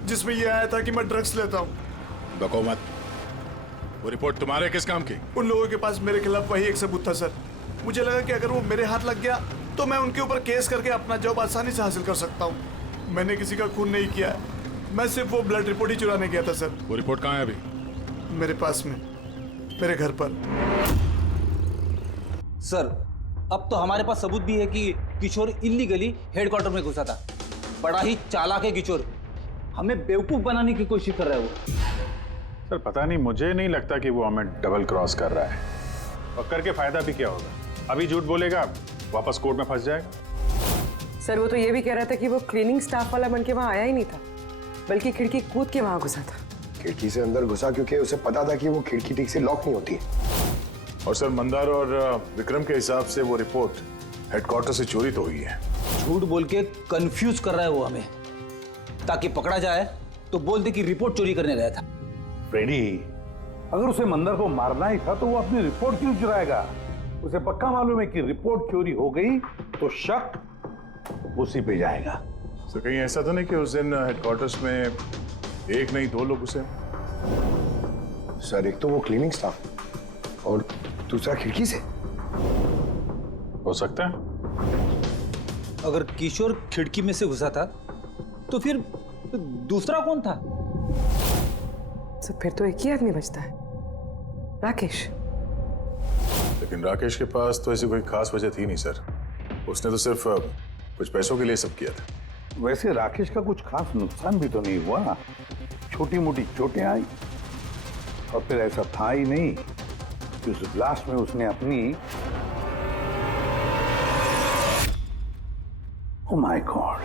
जिसमें यह आया था कि मैं ड्रग्स लेता हूँ। बको मत। वो रिपोर्ट तुम्हारे किस काम की? उन लोगों के पास मेरे खिलाफ वही एक सबूत था सर। मुझे लगा कि अगर वो मेरे हाथ लग गया तो मैं उनके ऊपर केस करके अपना जॉब आसानी से हासिल कर सकता हूँ। मैंने किसी का खून नहीं किया, मैं सिर्फ वो ब्लड रिपोर्ट ही चुराने गया था सर। वो रिपोर्ट कहाँ है अभी? मेरे पास में, मेरे घर पर। सर, अब तो हमारे पास सबूत भी है कि किशोर इल्लीगली हेडक्वार्टर में घुसा था। बड़ा ही चालाक है किशोर, हमें बेवकूफ बनाने की कोशिश कर रहा है वो। सर पता नहीं, मुझे नहीं लगता कि वो हमें डबल क्रॉस कर रहा है। और करके फायदा भी क्या होगा? अभी झूठ बोलेगा, वापस कोर्ट में फंस जाएगा। सर वो तो ये भी कह रहा था कि वो क्लीनिंग स्टाफ वाला बन के वहाँ आया ही नहीं था, बल्कि खिड़की कूद के वहाँ घुसा था। खिड़की से अंदर घुसा क्योंकि उसे पता था कि वो खिड़की ठीक से लॉक नहीं होती। और सर मंदार और विक्रम के हिसाब से वो रिपोर्ट हेडक्वार्टर से चोरी तो हुई है। झूठ बोल के कंफ्यूज कर रहा है वो हमें, ताकि पकड़ा जाए तो बोल दे कि रिपोर्ट चोरी करने गया था। फ्रेडी, अगर उसे मंदर को मारना ही था तो वो अपनी रिपोर्ट क्यों चुराएगा? उसे पक्का मालूम है कि रिपोर्ट चोरी हो गई तो शक उसी पे जाएगा। तो कहीं ऐसा तो नहीं कि उस दिन हेडक्वार्टर्स में एक नहीं 2 लोग उसे? सर, एक तो वो क्लीनिंग स्टाफ और दूसरा खिड़की से। हो सकता है। अगर किशोर खिड़की में से घुसा था तो फिर दूसरा कौन था? तो फिर तो एक ही आदमी बचता है, राकेश। लेकिन राकेश के पास तो ऐसी कोई खास वजह थी नहीं सर। उसने तो सिर्फ कुछ पैसों के लिए सब किया था। वैसे राकेश का कुछ खास नुकसान भी तो नहीं हुआ, छोटी मोटी चोटें आई और फिर ऐसा था ही नहीं कि उस ब्लास्ट में उसने अपनी oh my God,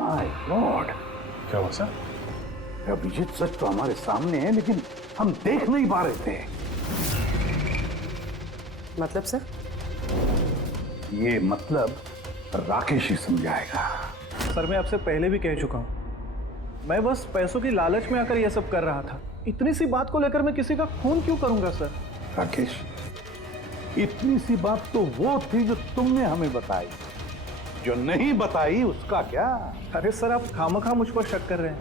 my God. क्या हुआ सर? अभिजीत, सच तो हमारे सामने है लेकिन हम देख नहीं पा रहे थे। मतलब सर? ये मतलब राकेश ही समझाएगा। सर, मैं आपसे पहले भी कह चुका हूं, मैं बस पैसों की लालच में आकर यह सब कर रहा था। इतनी सी बात को लेकर मैं किसी का खून क्यों करूंगा सर? राकेश, इतनी सी बात तो वो थी जो तुमने हमें बताई, जो नहीं बताई उसका क्या? अरे सर, आप खामखा मुझ पर शक कर रहे हैं।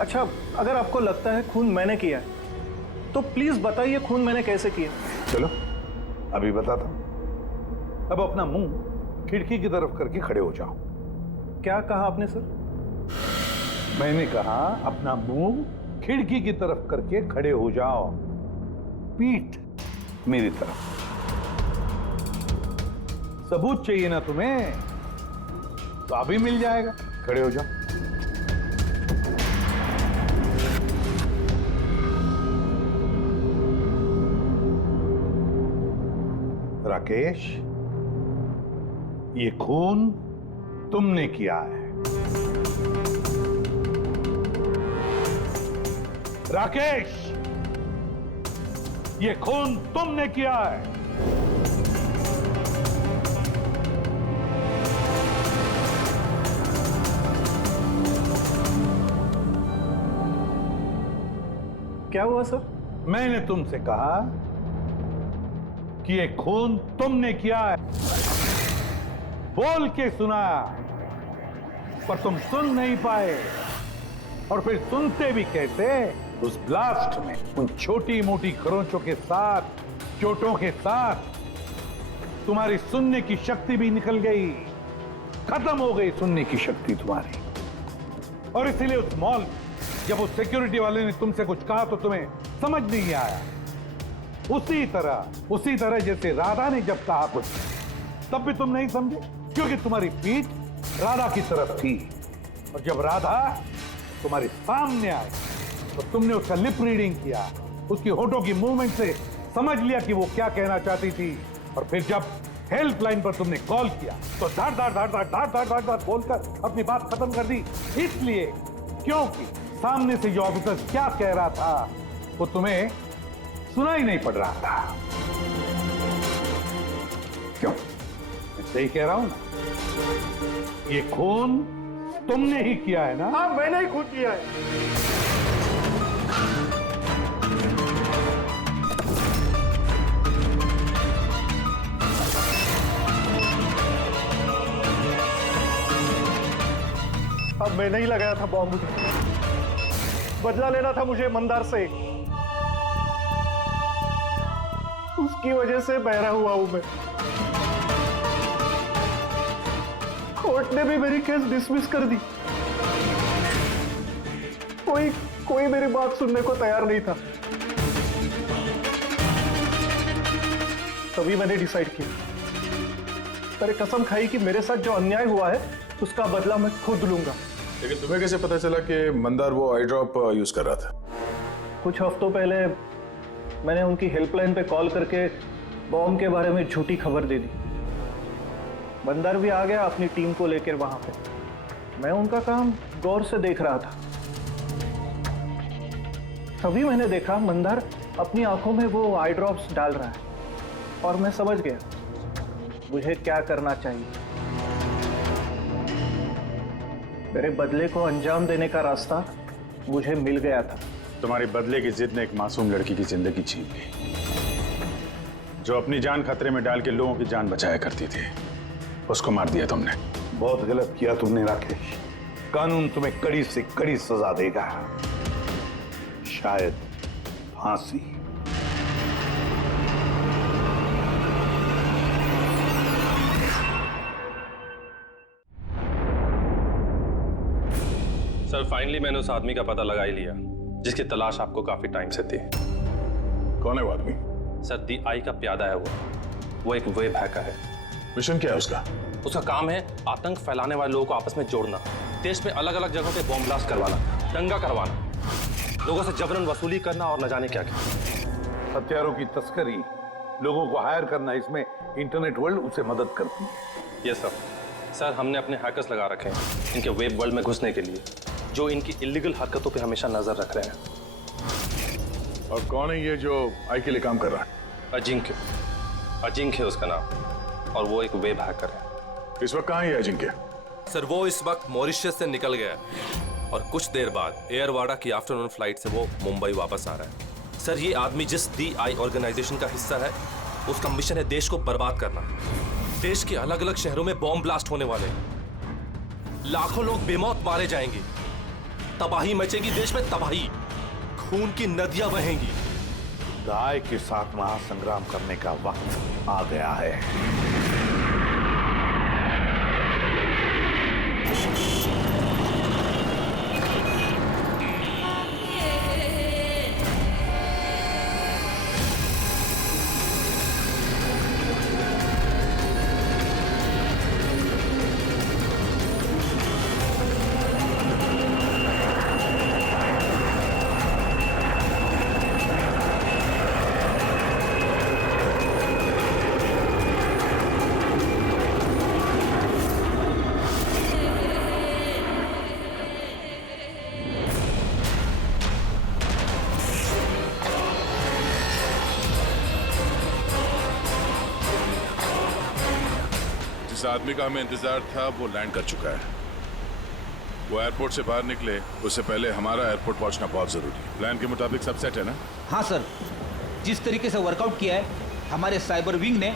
अच्छा, अगर आपको लगता है खून मैंने किया है तो प्लीज बताइए खून मैंने कैसे किया। चलो अभी बताता हूं। अब अपना मुंह खिड़की की तरफ करके खड़े हो जाओ। क्या कहा आपने सर? मैंने कहा अपना मुंह खिड़की की तरफ करके खड़े हो जाओ, पीठ मेरी तरफ। सबूत चाहिए ना तुम्हें? तो अभी मिल जाएगा, खड़े हो जाओ। राकेश, ये खून तुमने किया है। राकेश, ये खून तुमने किया है। क्या हुआ सर? मैंने तुमसे कहा कि ये खून तुमने किया है, बोल के सुनाया, पर तुम सुन नहीं पाए। और फिर सुनते भी कैसे? उस ब्लास्ट में उन छोटी मोटी खरोंचों के साथ, चोटों के साथ तुम्हारी सुनने की शक्ति भी निकल गई, खत्म हो गई सुनने की शक्ति तुम्हारी। और इसीलिए उस मॉल जब उस सिक्योरिटी वाले ने तुमसे कुछ कहा तो तुम्हें समझ नहीं आया। उसी तरह जैसे राधा ने जब कहा कुछ, तब भी तुम नहीं समझे, क्योंकि तुम्हारी पीठ राधा की तरफ थी। और जब राधा तुम्हारे सामने आई तो तुमने उसका लिप रीडिंग किया, उसकी होठों की मूवमेंट से समझ लिया कि वो क्या कहना चाहती थी। और फिर जब हेल्पलाइन पर तुमने कॉल किया तो धाड़ धाड़ धाड़ धाड़ धाड़ धाड़ धाड़ धाड़ बोलकर अपनी बात खत्म कर दी। इसलिए क्योंकि सामने से जो ऑफिसर क्या कह रहा था वो तुम्हें सुनाई नहीं पड़ रहा था। क्यों? मैं सही कह रहा हूं ना? ये खून तुमने ही किया है ना? हाँ, मैंने ही खून किया है। अब मैंने ही लगाया था बॉम्ब। बदला लेना था मुझे मंदार से। उसकी वजह से बहरा हुआ हूं मैं। कोर्ट ने भी मेरी केस डिसमिस कर दी। कोई मेरी बात सुनने को तैयार नहीं था। तभी मैंने डिसाइड किया, मैंने कसम खाई कि मेरे साथ जो अन्याय हुआ है उसका बदला मैं खुद लूंगा। लेकिन तुम्हें कैसे पता चला कि मंदार वो आई ड्रॉप यूज कर रहा था? कुछ हफ्तों पहले मैंने उनकी हेल्पलाइन पे कॉल करके बॉम्ब के बारे में झूठी खबर दे दी। मंदार भी आ गया अपनी टीम को लेकर वहां पे। मैं उनका काम गौर से देख रहा था। तभी मैंने देखा मंदार अपनी आंखों में वो आई ड्रॉप्स डाल रहा है और मैं समझ गया मुझे क्या करना चाहिए। मेरे बदले को अंजाम देने का रास्ता मुझे मिल गया था। तुम्हारी बदले की जिद ने एक मासूम लड़की की जिंदगी छीन ली, जो अपनी जान खतरे में डाल के लोगों की जान बचाया करती थी। उसको मार दिया तुमने। बहुत गलत किया तुमने राकेश। कानून तुम्हें कड़ी से कड़ी सजा देगा, शायद फांसी। सर फाइनली मैंने उस आदमी का पता लगा ही लिया जिसकी तलाश आपको काफी टाइम से थी। कौन है वो आदमी? सर दी आई का प्यादा है वो एक वेब हैकर है। मिशन क्या है उसका? उसका काम है आतंक फैलाने वाले लोगों को आपस में जोड़ना, देश में अलग अलग जगहों पे बॉम्ब ब्लास्ट करवाना, दंगा करवाना, लोगों से जबरन वसूली करना और न जाने क्या क्या। हथियारों की तस्करी, लोगों को हायर करना, इसमें इंटरनेट वर्ल्ड उसे मदद करती है। Yes sir. सर हमने अपने हैकर्स लगा रखे हैं इनके वेब वर्ल्ड में घुसने के लिए, जो इनकी इलीगल हरकतों पे हमेशा नजर रख रहे हैं। और कौन है ये जो आई के लिए काम कर रहा है? अजिंक्य है उसका नाम, और वो एक वेब हैकर है। इस वक्त कहाँ है अजिंक्य? सर वो इस वक्त मॉरिशस से निकल गया और कुछ देर बाद एयरवाडा की आफ्टरनून फ्लाइट से वो मुंबई वापस आ रहा है। सर ये आदमी जिस दी आई ऑर्गेनाइजेशन का हिस्सा है, उसका मिशन है देश को बर्बाद करना। देश के अलग अलग शहरों में बॉम्ब ब्लास्ट होने वाले, लाखों लोग बेमौत मारे जाएंगे, तबाही मचेगी, देश में तबाही, खून की नदियां बहेंगी। दाई के साथ महासंग्राम करने का वक्त आ गया है। जिस आदमी का हमें इंतजार था वो लैंड कर चुका है। वो एयरपोर्ट से बाहर निकले उससे पहले हमारा एयरपोर्ट पहुंचना बहुत जरूरी है। प्लान के मुताबिक सब सेट है ना? हाँ सर, जिस तरीके से वर्कआउट किया है हमारे साइबर विंग ने,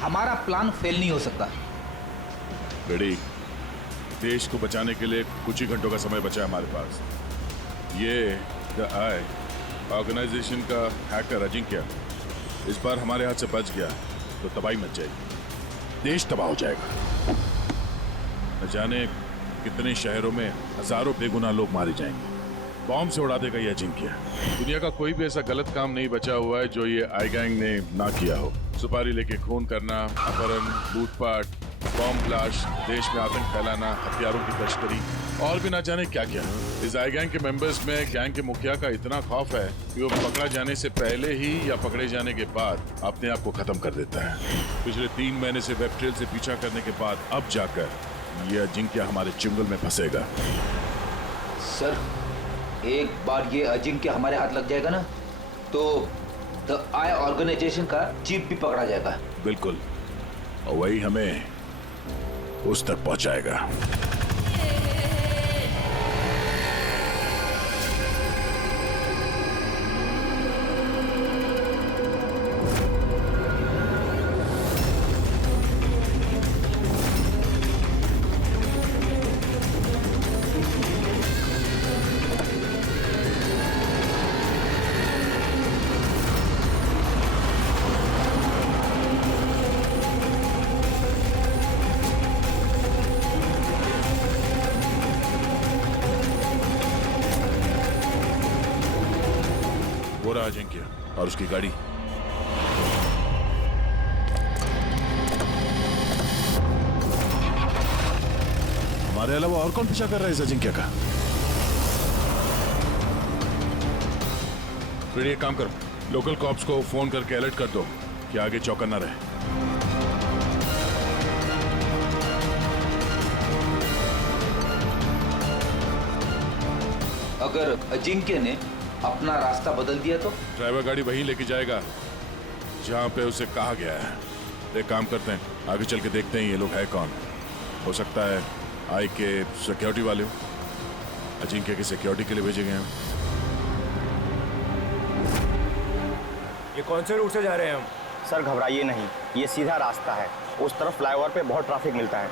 हमारा प्लान फेल नहीं हो सकता। बेड़ी, देश को बचाने के लिए कुछ ही घंटों का समय बचा है हमारे पास। ये द आई ऑर्गेनाइजेशन का हैकर अजिंक्य इस बार हमारे हाथ से बच गया तो तबाही मच जाएगी, देश तबाह हो जाएगा। न जाने कितने शहरों में हजारों बेगुनाह लोग मारे जाएंगे। बॉम्ब से उड़ा देगा ये अजिंक्य। दुनिया का कोई भी ऐसा गलत काम नहीं बचा हुआ है जो ये आई गैंग ने ना किया हो। सुपारी लेके खून करना, अपहरण, लूटपाट, बॉम्ब ब्लास्ट, देश में आतंक फैलाना, हथियारों की तस्करी और भी ना जाने क्या क्या। इस आई गैंग के मेंबर्स में गैंग के मुखिया का इतना खौफ है कि वो पकड़ा जाने से पहले ही या पकड़े जाने के बाद अपने आप को खत्म कर देता है। पिछले 3 महीने से वेब ट्रेल से पीछा करने के बाद अब जाकर ये अजिंक्य हमारे चुंगल में फंसेगा। सर एक बार ये अजिंक्य हमारे हाथ लग जाएगा ना, तो द आई ऑर्गेनाइजेशन का चीफ भी पकड़ा जाएगा। बिल्कुल, और वही हमें उस तक पहुंचाएगा। अजिंक्य और उसकी गाड़ी। हमारे अलावा और कौन पीछा कर रहा है इस अजिंक्य का? फिर एक काम करो, लोकल कॉप्स को फोन करके अलर्ट कर दो कि आगे चौकन्ना रहे। अगर अजिंक्य ने अपना रास्ता बदल दिया तो? ड्राइवर गाड़ी वहीं लेके जाएगा जहां पे उसे कहा गया है। एक काम करते हैं, आगे चल के देखते हैं ये लोग है कौन। हो सकता है आई के सिक्योरिटी वाले हो, अजिंक्य की सिक्योरिटी के लिए भेजे गए हैं। ये कौन से रूट से जा रहे हैं हम? सर घबराइए नहीं, ये सीधा रास्ता है। उस तरफ फ्लाईओवर पे बहुत ट्रैफिक मिलता है।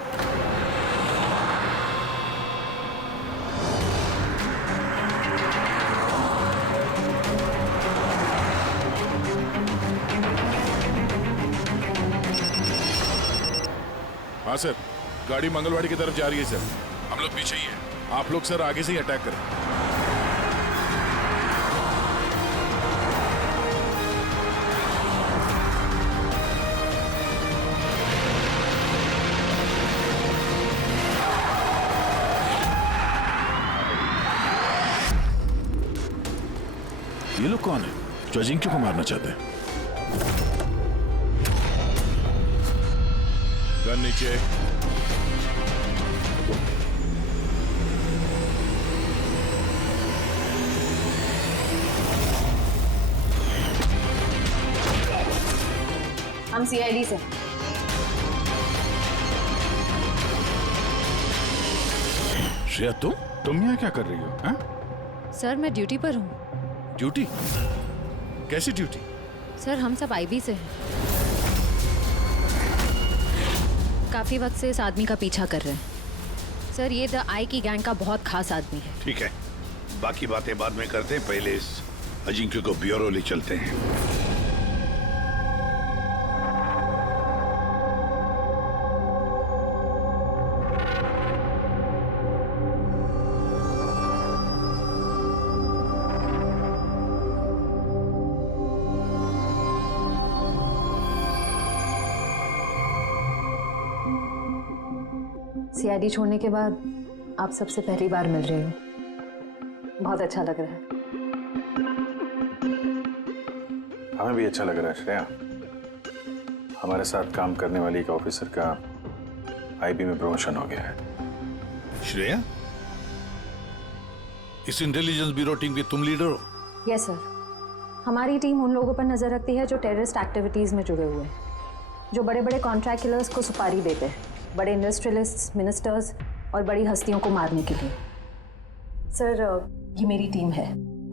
हाँ सर, गाड़ी मंगलवाड़ी की तरफ जा रही है सर। हम लोग पीछे ही हैं। आप लोग सर आगे से ही अटैक करें। ये लोग कौन है जो अजिंक्य को मारना चाहते हैं? गन नीचे। हम सीआईडी से। श्रेया तुम यहाँ क्या कर रही हो? हा? सर मैं ड्यूटी पर हूँ। ड्यूटी? कैसी ड्यूटी? सर हम सब आईबी से हैं। काफी वक्त से इस आदमी का पीछा कर रहे हैं। सर ये द आई की गैंग का बहुत खास आदमी है। ठीक है, बाकी बातें बाद में करते हैं, पहले इस अजिंक्य को ब्यूरो ले चलते हैं। सीआईडी छोड़ने के बाद आप सबसे पहली बार मिल रही हूँ, बहुत अच्छा लग रहा है। हमें भी अच्छा लग रहा है श्रेया। हमारे साथ काम करने वाली एक ऑफिसर का आईबी में प्रमोशन हो गया है। श्रेया, इस इंटेलिजेंस ब्यूरो टीम की तुम लीडर हो? यस सर, हमारी टीम उन लोगों पर नजर रखती है जो टेररिस्ट एक्टिविटीज में जुड़े हुए हैं, जो बड़े बड़े कॉन्ट्रैक्ट किलर्स को सुपारी देते हैं, बड़े इंडस्ट्रियलिस्ट्स, मिनिस्टर्स और बड़ी हस्तियों को मारने के लिए। सर ये मेरी टीम है,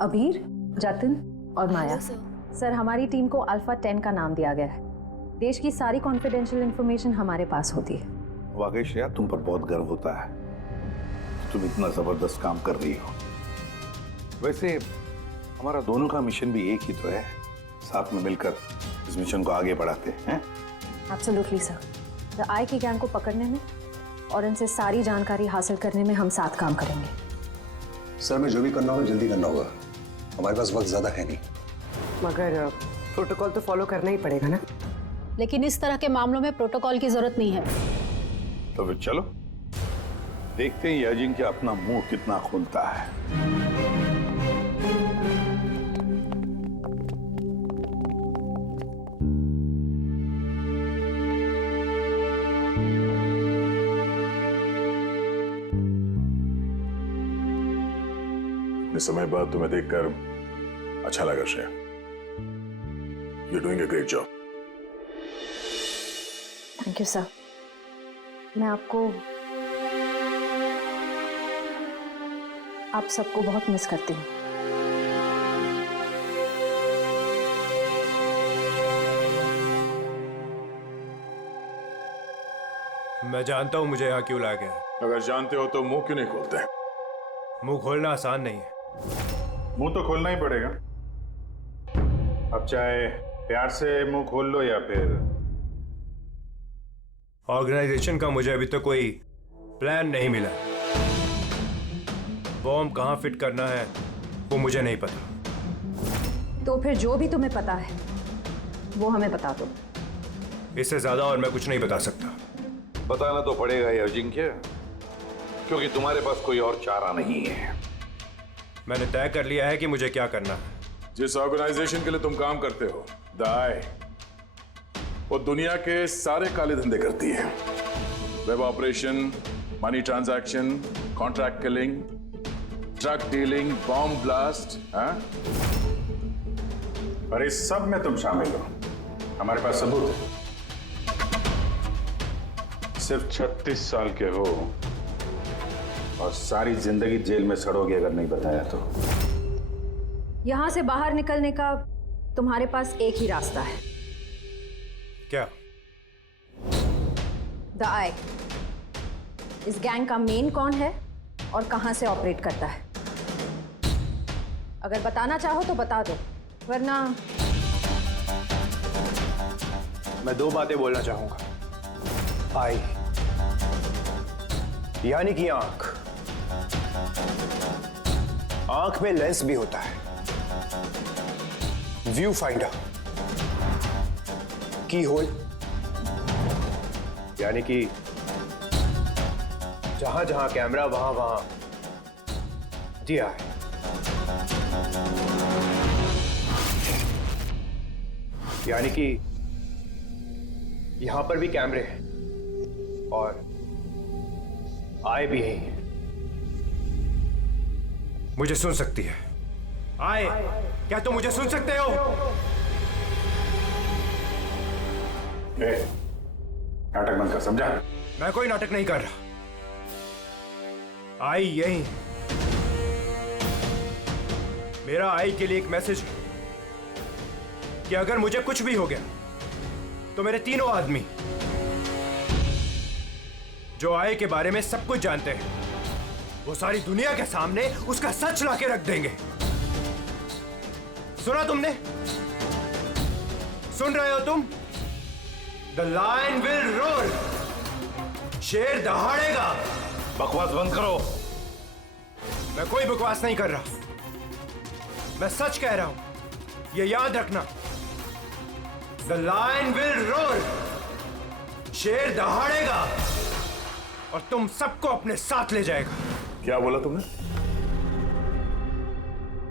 अबीर, जतिन और माया। सर हमारी टीम को अल्फा 10 का नाम दिया गया है। देश की सारी कॉन्फिडेंशियल इंफॉर्मेशन हमारे पास होती है। वाकई श्रेया, तुम पर बहुत गर्व होता है, तुम इतना जबरदस्त काम कर रही हो। वैसे हमारा दोनों का मिशन भी एक ही तो है, साथ में मिलकर इस मिशन को आगे बढ़ाते हैं। एब्सोल्युटली सर, द आई की गैंग को पकड़ने में और इनसे सारी जानकारी हासिल करने में हम साथ काम करेंगे। सर में जो भी करना होगा जल्दी करना होगा, हमारे पास वक्त ज्यादा है नहीं। मगर प्रोटोकॉल तो फॉलो करना ही पड़ेगा ना। लेकिन इस तरह के मामलों में प्रोटोकॉल की जरूरत नहीं है। तो फिर चलो देखते हैं ये अजिंक्य अपना मुंह कितना खोलता है। समय बाद तुम्हें देखकर अच्छा लगा Shreya. You're doing a great job. Thank you sir. मैं आप सबको बहुत मिस करती हूँ। मैं जानता हूँ मुझे यहाँ क्यों लाया गया है। अगर जानते हो तो मुंह क्यों नहीं खोलते? मुंह खोलना आसान नहीं है। मुंह तो खोलना ही पड़ेगा। अब चाहे प्यार से मुंह खोल लो या फिर। ऑर्गेनाइजेशन का मुझे अभी तक कोई प्लान नहीं मिला। बॉम्ब कहाँ फिट करना है वो मुझे नहीं पता। तो फिर जो भी तुम्हें पता है वो हमें बता दो। इससे ज्यादा और मैं कुछ नहीं बता सकता। बताना तो पड़ेगा ये अजिंक्य, क्योंकि तुम्हारे पास कोई और चारा नहीं है। मैंने तय कर लिया है कि मुझे क्या करना है। जिस ऑर्गेनाइजेशन के लिए तुम काम करते हो, द आई, वो दुनिया के सारे काले धंधे करती है। Web operation, money transaction, contract killing, drug dealing, bomb blast, पर इस सब में तुम शामिल हो। हमारे पास सबूत है। सिर्फ 36 साल के हो और सारी जिंदगी जेल में सड़ोगे अगर नहीं बताया तो। यहाँ से बाहर निकलने का तुम्हारे पास एक ही रास्ता है। क्या? द आई। इस गैंग का मेन कौन है और कहां से ऑपरेट करता है? अगर बताना चाहो तो बता दो, वरना मैं 2 बातें बोलना चाहूंगा। आई यानी कि आंख। आंख में लेंस भी होता है, व्यू फाइंडर, की होल, यानी कि जहां जहां कैमरा वहां वहां दिया है। यानी कि यहां पर भी कैमरे हैं और आए भी हैं। मुझे सुन सकती है? आए, क्या तुम मुझे सुन सकते हो? नाटक बंद कर, समझा? मैं कोई नाटक नहीं कर रहा। आई यही है। मेरा आई के लिए एक मैसेज है कि अगर मुझे कुछ भी हो गया तो मेरे तीनों आदमी जो आई के बारे में सब कुछ जानते हैं, वो सारी दुनिया के सामने उसका सच लाके रख देंगे। सुना तुमने? सुन रहे हो तुम? The lion will roar. शेर दहाड़ेगा। बकवास बंद करो। मैं कोई बकवास नहीं कर रहा, मैं सच कह रहा हूं, ये याद रखना। The lion will roar. शेर दहाड़ेगा और तुम सबको अपने साथ ले जाएगा। क्या बोला तुमने?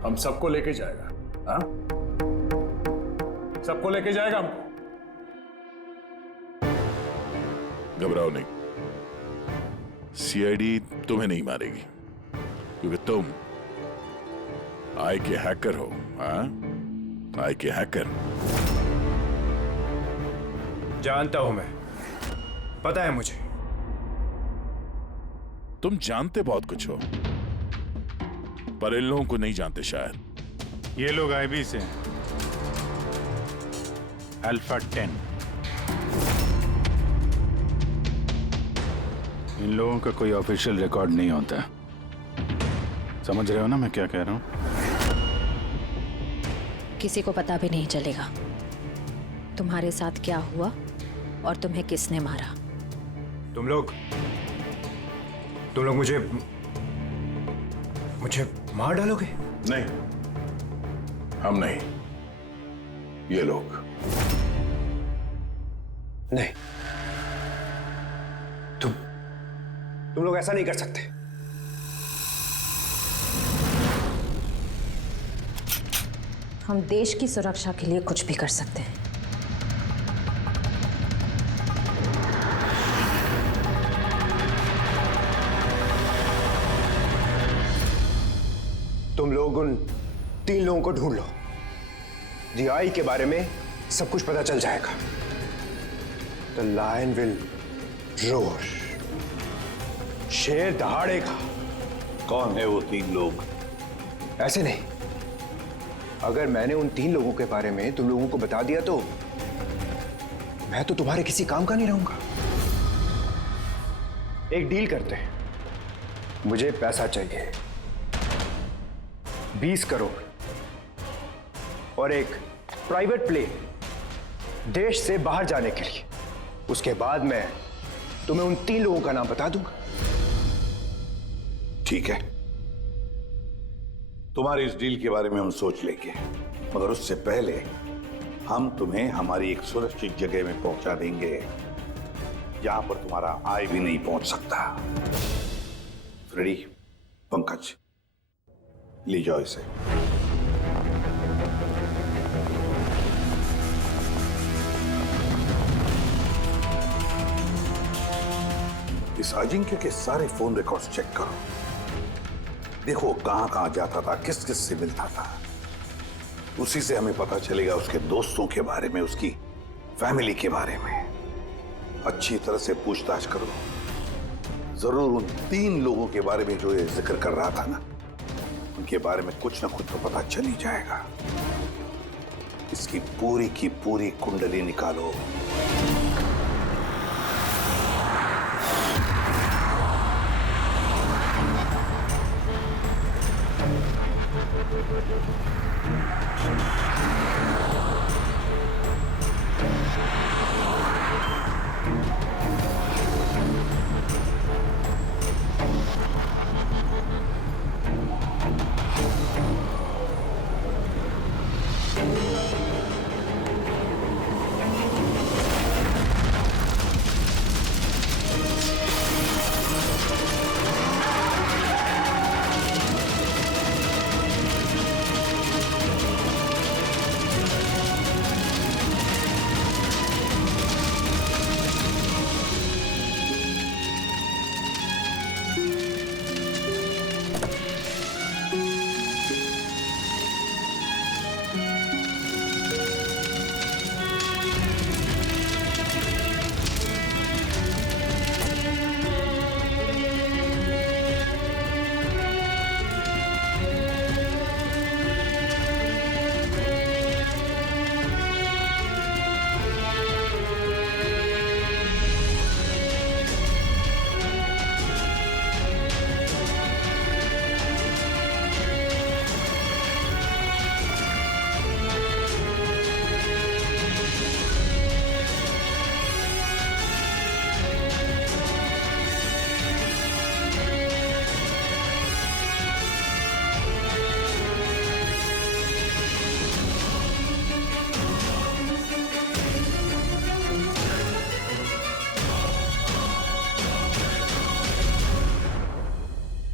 हम सबको लेके जाएगा? हाँ, सबको लेके जाएगा हमको। घबराओ नहीं, सीआईडी तुम्हें नहीं मारेगी क्योंकि तुम आई के हैकर हो। हाँ, आई के हैकर। जानता हूं मैं, पता है मुझे। तुम जानते बहुत कुछ हो पर इन लोगों को नहीं जानते शायद। ये लोग आईबी से हैं, अल्फा 10। इन लोगों का कोई ऑफिशियल रिकॉर्ड नहीं होता। समझ रहे हो ना मैं क्या कह रहा हूं? किसी को पता भी नहीं चलेगा तुम्हारे साथ क्या हुआ और तुम्हें किसने मारा। तुम लोग मुझे मार डालोगे? नहीं, हम नहीं, ये लोग। नहीं, तुम लोग ऐसा नहीं कर सकते। हम देश की सुरक्षा के लिए कुछ भी कर सकते हैं। तुम लोग उन 3 लोगों को ढूंढ लो। जीआई के बारे में सब कुछ पता चल जाएगा। The lion will roar. शेर दहाड़ेगा। कौन है वो 3 लोग? ऐसे नहीं, अगर मैंने उन 3 लोगों के बारे में तुम लोगों को बता दिया तो मैं तो तुम्हारे किसी काम का नहीं रहूंगा। एक डील करते हैं। मुझे पैसा चाहिए 20 करोड़ और एक प्राइवेट प्लेन देश से बाहर जाने के लिए। उसके बाद मैं तुम्हें उन 3 लोगों का नाम बता दूंगा। ठीक है, तुम्हारी इस डील के बारे में हम सोच लेंगे, मगर उससे पहले हम तुम्हें हमारी एक सुरक्षित जगह में पहुंचा देंगे जहां पर तुम्हारा आई भी नहीं पहुंच सकता। फ्रेडी, पंकज, ले जाओ इसे। इस अजिंक्य के सारे फोन रिकॉर्ड्स चेक करो। देखो कहां कहां जाता था, किस किस से मिलता था। उसी से हमें पता चलेगा उसके दोस्तों के बारे में, उसकी फैमिली के बारे में। अच्छी तरह से पूछताछ करो। जरूर उन 3 लोगों के बारे में जो ये जिक्र कर रहा था ना, उनके बारे में कुछ ना कुछ तो पता चल ही जाएगा। इसकी पूरी की पूरी कुंडली निकालो।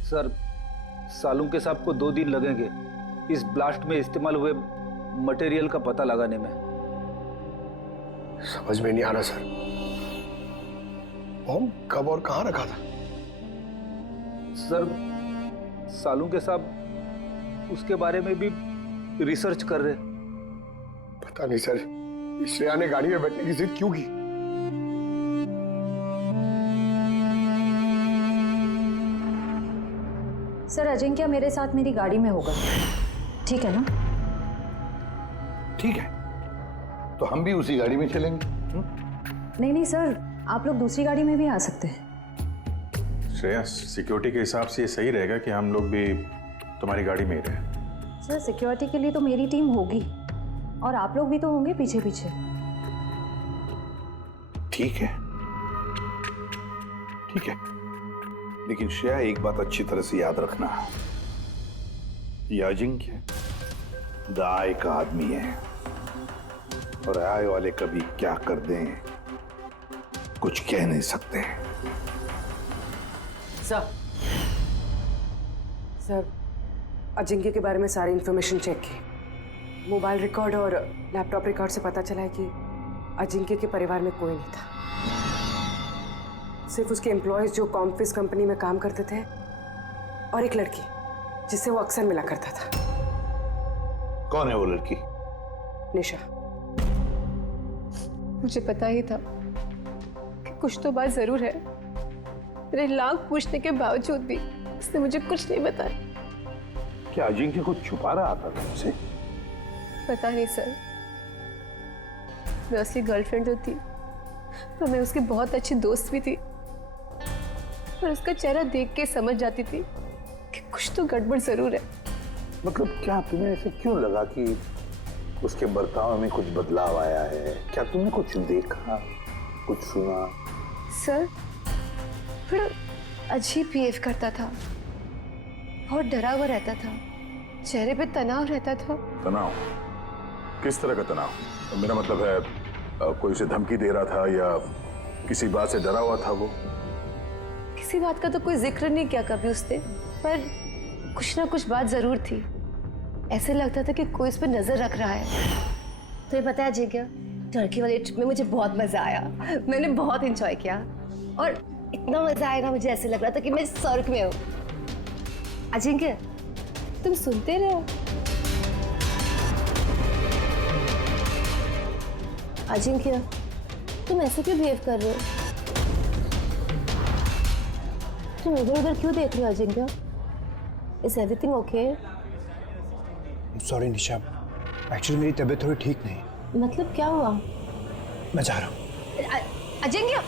सर, सालुंके साहब को 2 दिन लगेंगे इस ब्लास्ट में इस्तेमाल हुए मटेरियल का पता लगाने में। समझ में नहीं आ रहा सर, बॉम्ब कब और कहां रखा था? सर, सालुंके साहब उसके बारे में भी रिसर्च कर रहे। पता नहीं सर, श्रेया ने गाड़ी में बैठने की जिद क्यों की? सर, अजिंक्य मेरे साथ मेरी गाड़ी में होगा, ठीक है ना? ठीक है, तो हम भी उसी गाड़ी में चलेंगे। नहीं सर, आप लोग दूसरी गाड़ी में भी आ सकते हैं। श्रेया, सिक्योरिटी के हिसाब से ये सही रहेगा कि हम लोग भी तुम्हारी गाड़ी में ही रहें। सर, सिक्योरिटी के लिए तो मेरी टीम होगी और आप लोग भी तो होंगे पीछे पीछे। ठीक है, ठीक है, लेकिन श्रेया एक बात अच्छी तरह से याद रखना, ये अजिंक्य द आई का आदमी है और आई वाले कभी क्या कर दें कुछ कह नहीं सकते। सर, अजिंक्य के बारे में सारी इंफॉर्मेशन चेक की। मोबाइल रिकॉर्ड और लैपटॉप रिकॉर्ड से पता चला है कि अजिंक्य के परिवार में कोई नहीं था। सिर्फ उसके एम्प्लॉयज जो कॉम्फिस कंपनी में काम करते थे और एक लड़की जिससे वो अक्सर मिला करता था। कौन है वो लड़की? निशा। मुझे पता ही था कि कुछ तो बात जरूर है। मेरे लाख पूछने के बावजूद भी उसने मुझे कुछ नहीं बताया। क्या अजिंक्य को छुपा रहा था तुमसे? पता नहीं सर, मैं उसकी गर्लफ्रेंड तो थी, तो मैं उसकी बहुत अच्छी दोस्त भी थी और उसका चेहरा देख के समझ जाती थी कि कुछ तो गड़बड़ जरूर है। मतलब क्या तुम्हें ऐसे क्यों लगा कि उसके बर्ताव में कुछ बदलाव आया है? क्या तुमने कुछ देखा, कुछ सुना? सर, थोड़ा अजीब बिहेव करता था, बहुत डरा हुआ रहता था, चेहरे पे तनाव रहता था। तनाव? किस तरह का तनाव? तो मेरा मतलब है कोई उसे धमकी दे रहा था या किसी बात से डरा हुआ था वो? किसी बात का तो कोई जिक्र नहीं किया कभी उसने, पर कुछ ना कुछ बात जरूर थी। ऐसे लगता था कि कोई उस पर नजर रख रहा है। तुम्हें पता है अजिंक्य, टर्की वाली ट्रिप में मुझे बहुत मजा आया। मैंने बहुत एंजॉय किया और इतना मजा आया ना, मुझे ऐसे लग रहा था कि मैं स्वर्ग में हूँ। अजिंक्य, तुम सुनते रहो। अजिंक्य, तुम ऐसे क्यों बिहेव कर रहे हो? तुम इधर उधर क्यों देख रहे हो Ajinkya? Is everything okay? Sorry Nisha, actually मेरी तबीयत थोड़ी ठीक नहीं। मतलब क्या हुआ? मैं जा रहा हूँ। अजिंक्य,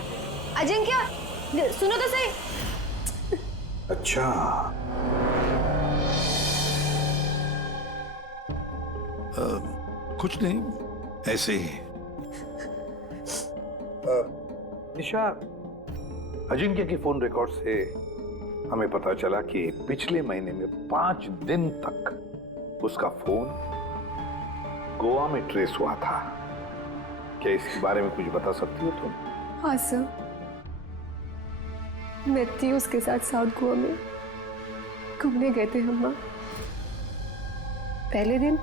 अजिंक्य सुनो तो सही। अच्छा, कुछ नहीं, ऐसे ही। निशा, अजिंक्य की फोन रिकॉर्ड से हमें पता चला कि पिछले महीने में 5 दिन तक उसका फोन गोवा में ट्रेस हुआ था। क्या इसके बारे में कुछ बता सकती हो तुम? हाँ सर, मैं थी उसके साथ साउथ गोवा में, घूमने गए थे हम वहाँ। पहले दिन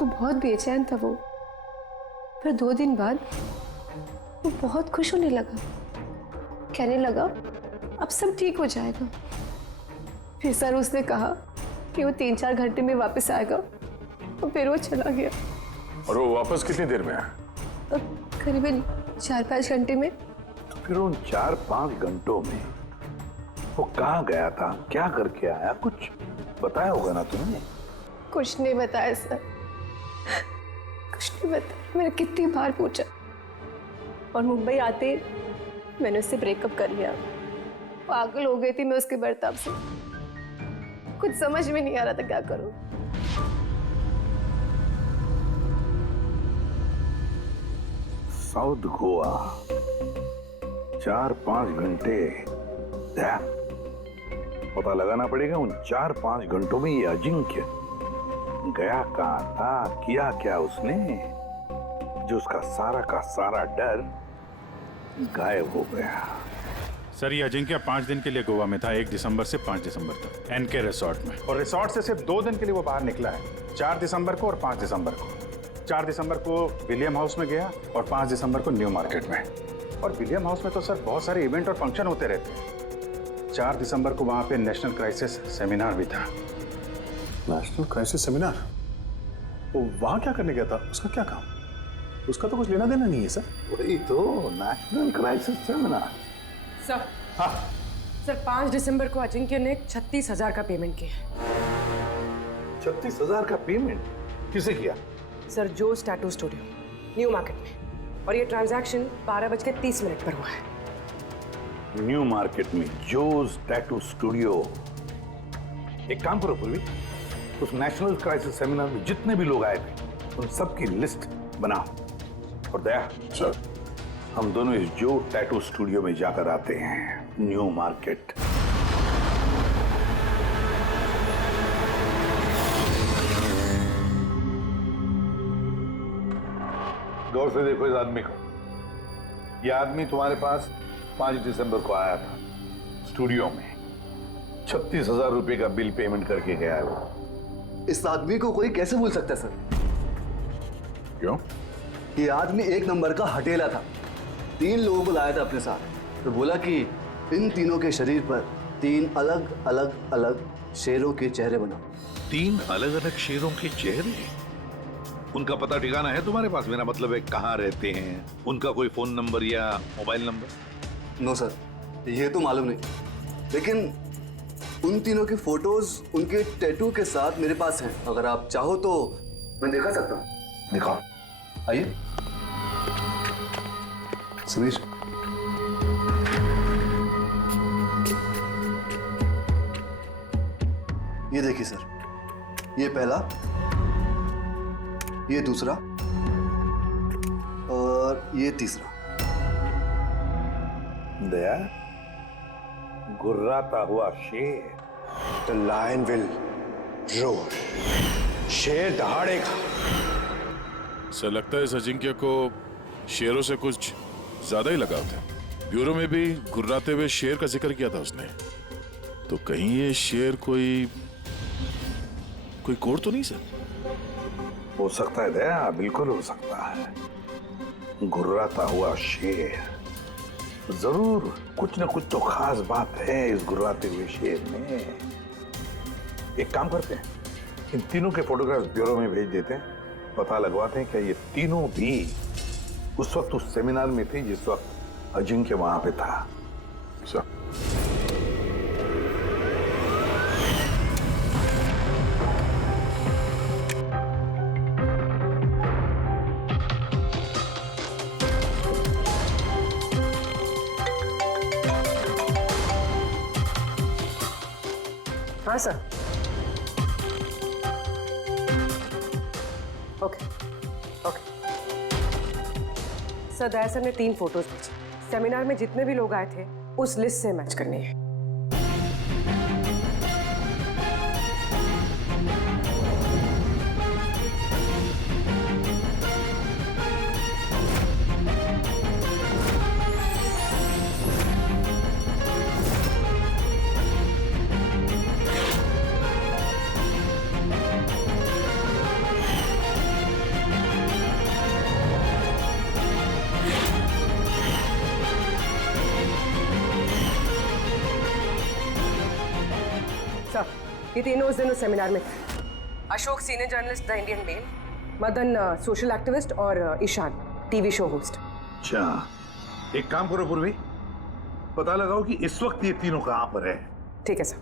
तो बहुत बेचैन था वो, पर 2 दिन बाद वो बहुत खुश होने लगा, कहने लगा अब सब ठीक हो जाएगा। फिर सर उसने कहा कि वो 3-4 घंटे में वापस आएगा, और फिर वो चला गया। और वो वापस कितनी देर में आया? करीबन 4-5 घंटे में। तो फिर उन 4-5 घंटों में वो कहाँ गया था, क्या करके आया, कुछ बताया होगा ना तुमने? कुछ नहीं बताया सर, कुछ नहीं बताया। मैंने कितनी बार पूछा, और मुंबई आते मैंने उससे ब्रेकअप कर लिया। पागल हो गई थी मैं उसके बर्ताव से, कुछ समझ में नहीं आ रहा था क्या करूं। साउथ गोवा 4-5 घंटे, पता लगाना पड़ेगा उन 4-5 घंटों में ये अजिंक्य गया कहाँ था, किया क्या उसने, जो उसका सारा का सारा डर गायब हो गया। सर, ये अजिंक्य 5 दिन के लिए गोवा में था, 1 दिसंबर से 5 दिसंबर तक एनके रिसोर्ट में। और रिसोर्ट से सिर्फ 2 दिन के लिए वो बाहर निकला है, 4 दिसंबर को और 5 दिसंबर को। 4 दिसंबर को विलियम हाउस में गया और 5 दिसंबर को न्यू मार्केट में। और विलियम हाउस में तो सर बहुत सारे इवेंट और फंक्शन होते रहते हैं। 4 दिसंबर को वहाँ पे नेशनल क्राइसिस सेमिनार भी था। National crisis seminar? वो वहाँ क्या करने गया था? उसका क्या काम? उसका तो कुछ लेना देना नहीं है सर। वही तो, नेशनल क्राइसिस सेमिनार। सर, हाँ सर, 5 दिसंबर को अजिंक्य ने 36,000 का पेमेंट किया। 36,000 का पेमेंट किसे किया? सर, जोस टैटू स्टूडियो, न्यू मार्केट में। और ये ट्रांजैक्शन 12:30 पर हुआ है। न्यू मार्केट में जोस टैटू स्टूडियो। एक काम करो पूर्वी, उस नेशनल क्राइसिस सेमिनार में जितने भी लोग आए थे उन सब की लिस्ट बनाओ। और दया सर, हम दोनों इस जो टैटू स्टूडियो में जाकर आते हैं, न्यू मार्केट। गौर से देखो इस आदमी को। यह आदमी तुम्हारे पास 5 दिसंबर को आया था स्टूडियो में, 36,000 रुपए का बिल पेमेंट करके गया है वो। इस आदमी को कोई कैसे भूल सकता है सर? क्यों? ये आदमी 1 नंबर का हटेला था। 3 लोगों को लाया था अपने साथ, तो बोला कि इन तीनों के शरीर पर 3 अलग अलग अलग शेरों के चेहरे बनाओ। 3 अलग अलग शेरों के चेहरे? उनका पता ठिकाना है तुम्हारे पास? मेरा मतलब है कहाँ रहते हैं, उनका कोई फोन नंबर या मोबाइल नंबर? नो सर, ये तो मालूम नहीं, लेकिन उन तीनों की फोटोज उनके टैटू के साथ मेरे पास हैं। अगर आप चाहो तो मैं दिखा सकता हूँ। दिखाओ। आइए समीर। ये देखिए सर, ये पहला, ये दूसरा और ये तीसरा। दया, गुर्राता हुआ शेर। The lion will roar. शेर दहाड़ेगा। सर, लगता है इस अजिंक्य को शेरों से कुछ ज्यादा ही लगाव था। ब्यूरो में भी गुर्राते हुए शेर का जिक्र किया था उसने। तो कहीं ये शेर कोई कोड तो नहीं सर? हो सकता है दया, बिल्कुल हो सकता है। गुर्राता हुआ शेर, जरूर कुछ न कुछ तो खास बात है इस गुर्राते हुए शेर में। एक काम करते हैं, इन तीनों के फोटोग्राफ्स ब्यूरो में भेज देते हैं, पता लगवाते हैं क्या ये तीनों भी उस वक्त उस सेमिनार में थे जिस वक्त अजिंक्य वहां पे था। सर हाँ सर। ओके ओके सर, दया सर ने 3 फोटोज भेजी। सेमिनार में जितने भी लोग आए थे उस लिस्ट से मैच करनी है। ये तीनों उस दिन उस सेमिनार में थे। Ashok senior journalist the Indian Mail, Madan social activist और ईशान टीवी शो होस्ट। अच्छा, एक काम करो पूर्वी, पता लगाओ कि इस वक्त ये तीनों कहाँ पर है। ठीक है सर।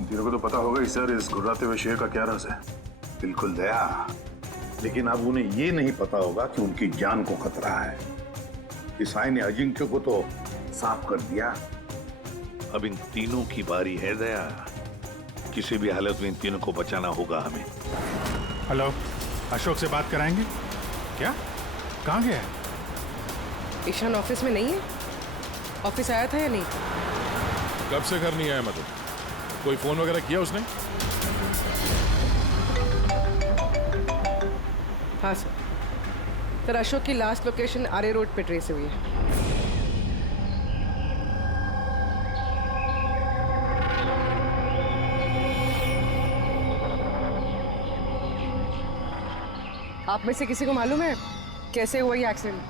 तीनों को तो पता होगा ही सर इस घुर्राते हुए शेर का क्या राज है। बिल्कुल दया, लेकिन अब उन्हें ये नहीं पता होगा कि उनकी जान को खतरा है। ईसाई ने अजिंक्य को तो साफ कर दिया, अब इन तीनों की बारी है दया। किसी भी हालत में इन तीनों को बचाना होगा हमें। हेलो, अशोक से बात कराएंगे क्या? कहाँ गया है? ईशान ऑफिस में नहीं है? ऑफिस आया था या नहीं? कब से घर नहीं आया मतलब? कोई फोन वगैरह किया उसने? हाँ सर। सर, अशोक की लास्ट लोकेशन आरे रोड पे ट्रेस हुई है। आप में से किसी को मालूम है कैसे हुआ ये एक्सीडेंट?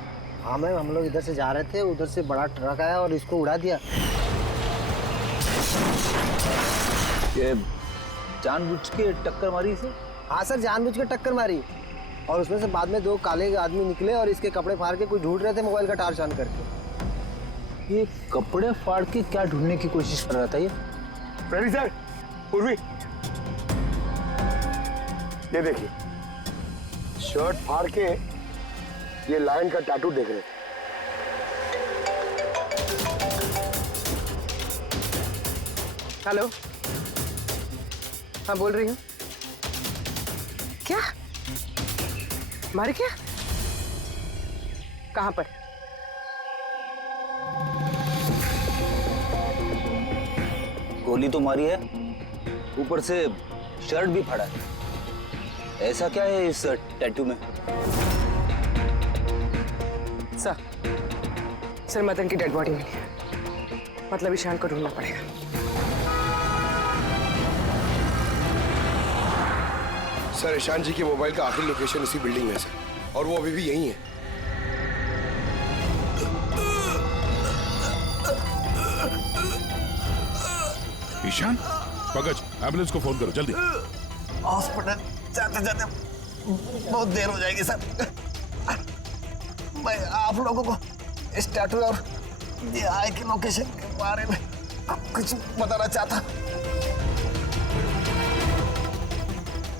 हाँ मैम, हम लोग इधर से जा रहे थे, उधर से बड़ा ट्रक आया और इसको उड़ा दिया। ये जानबूझ के टक्कर मारी इसे? हाँ सर, जानबूझ के टक्कर मारी और उसमें से बाद में 2 काले आदमी निकले और इसके कपड़े फाड़ के कुछ ढूंढ रहे थे मोबाइल का टार्च ऑन करके। ये कपड़े फाड़ के क्या ढूंढने की कोशिश कर रहा था ये? प्रेमी सर, पूर्वी, ये देखिए, शर्ट फाड़ के ये लायन का टैटू देख रहे थे। हेलो, हाँ बोल रही हूँ। क्या मारे? क्या? कहाँ पर? गोली तो मारी है, ऊपर से शर्ट भी फाड़ा है। ऐसा क्या है इस टैटू में? सर, मदन की डेड बॉडी मिली है, मतलब ईशान को ढूंढना पड़ेगा। सर, ईशान जी के मोबाइल का आखिरी लोकेशन इसी बिल्डिंग में है सर, और वो अभी भी यहीं है। ईशान, पकड़, एम्बुलेंस को फोन करो जल्दी। हॉस्पिटल जाते जाते बहुत देर हो जाएगी सर। मैं आप लोगों को इस टैटू और DI की लोकेशन के बारे में कुछ बताना चाहता।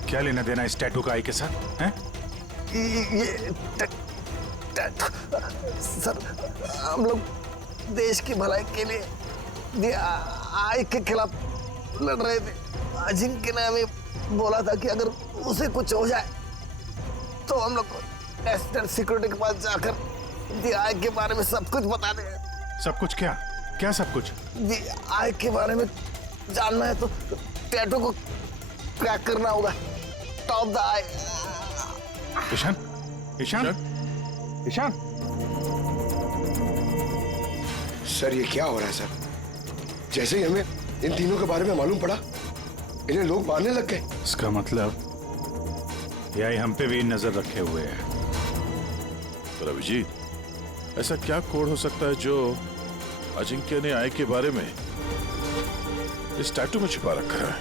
क्या लेना देना इस टैटू का आई के साथ हैं? ये टैटू सर, हम लोग देश की भलाई के लिए DI के खिलाफ लड़ रहे थे। अजिंक्य ने हमें बोला था कि अगर उसे कुछ हो जाए तो हम लोग नेशनल सिक्योरिटी के पास जाकर DI के बारे में सब कुछ बता दें। सब कुछ क्या? क्या सब कुछ? DI के बारे में जानना है तो टैटू को क्रैक करना होगा। Top the eye. Ishaan, Ishaan, Ishaan. Sir, ये क्या हो रहा है सर? जैसे ही हमें इन तीनों के बारे में मालूम पड़ा, इन्हें लोग मारने लग गए। इसका मतलब यही हम पे भी नजर रखे हुए हैं। पर अभिजीत, ऐसा क्या कोड हो सकता है जो अजिंक्य ने आई के बारे में इस टैटू में छिपा रखा है?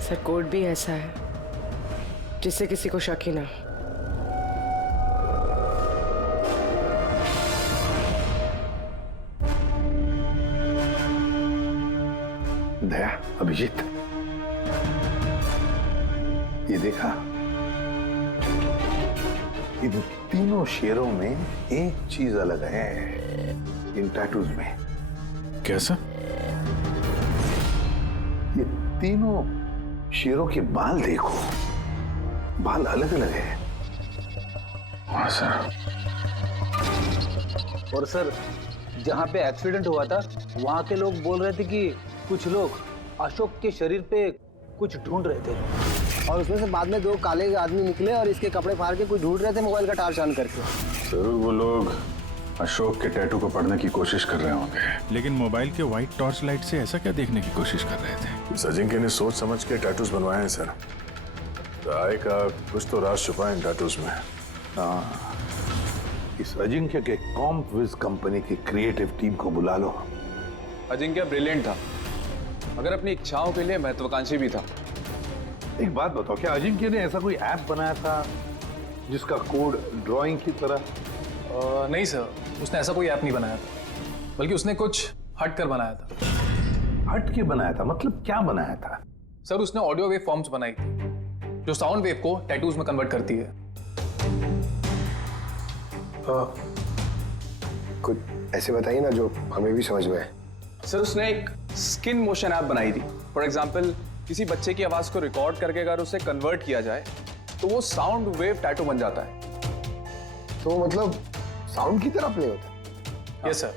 सर, कोड भी ऐसा है जिससे किसी को शक ही ना हो। दया, अभिजीत, ये देखा, इन तीनों शेरों में एक चीज अलग है, इन टैटूज में। कैसा? ये तीनों शेरों के बाल देखो, बाल अलग अलग है। हाँ सर। और सर, जहाँ पे एक्सीडेंट हुआ था वहाँ के लोग बोल रहे थे कि कुछ लोग अशोक के शरीर पे कुछ ढूंढ रहे थे, और उसमें से बाद में 2 काले आदमी निकले और इसके कपड़े फाड़ के कुछ ढूंढ रहे थे मोबाइल का टार्च ऑन करके। जरूर वो लोग अशोक के टैटू को पढ़ने की कोशिश कर रहे होंगे। लेकिन मोबाइल के व्हाइट टॉर्च लाइट से ऐसा क्या देखने की कोशिश कर रहे थे? इस अजिंक्य ने सोच समझ के टैटूज बनवाए हैं सर। राय का कुछ तो राज छुपा है इन टैटूज में। हाँ, इस अजिंक्य के कॉम्पविज कंपनी की क्रिएटिव टीम को बुला लो। अजिंक्य ब्रिलियंट था, मगर अपनी इच्छाओं के लिए महत्वाकांक्षी भी था। एक बात बताओ, क्या अजिंक्य ने ऐसा कोई ऐप बनाया था जिसका कोड ड्राइंग की तरह? नहीं सर, उसने ऐसा कोई ऐप नहीं बनाया था, बल्कि उसने कुछ हट कर बनाया था। हट के बनाया था? मतलब क्या बनाया था? सर, उसने ऑडियो वेव फॉर्म्स बनाई थी जो साउंड वेव को टैटूज में कन्वर्ट करती है। कुछ ऐसे बताइए ना जो हमें भी समझ में आए। सर, उसने एक स्किन मोशन ऐप बनाई थी। फॉर एग्जाम्पल, किसी बच्चे की आवाज को रिकॉर्ड करके अगर उसे कन्वर्ट किया जाए तो वो साउंड वेव टैटू बन जाता है। तो मतलब साउंड की तरह प्ले होता है? Yes sir.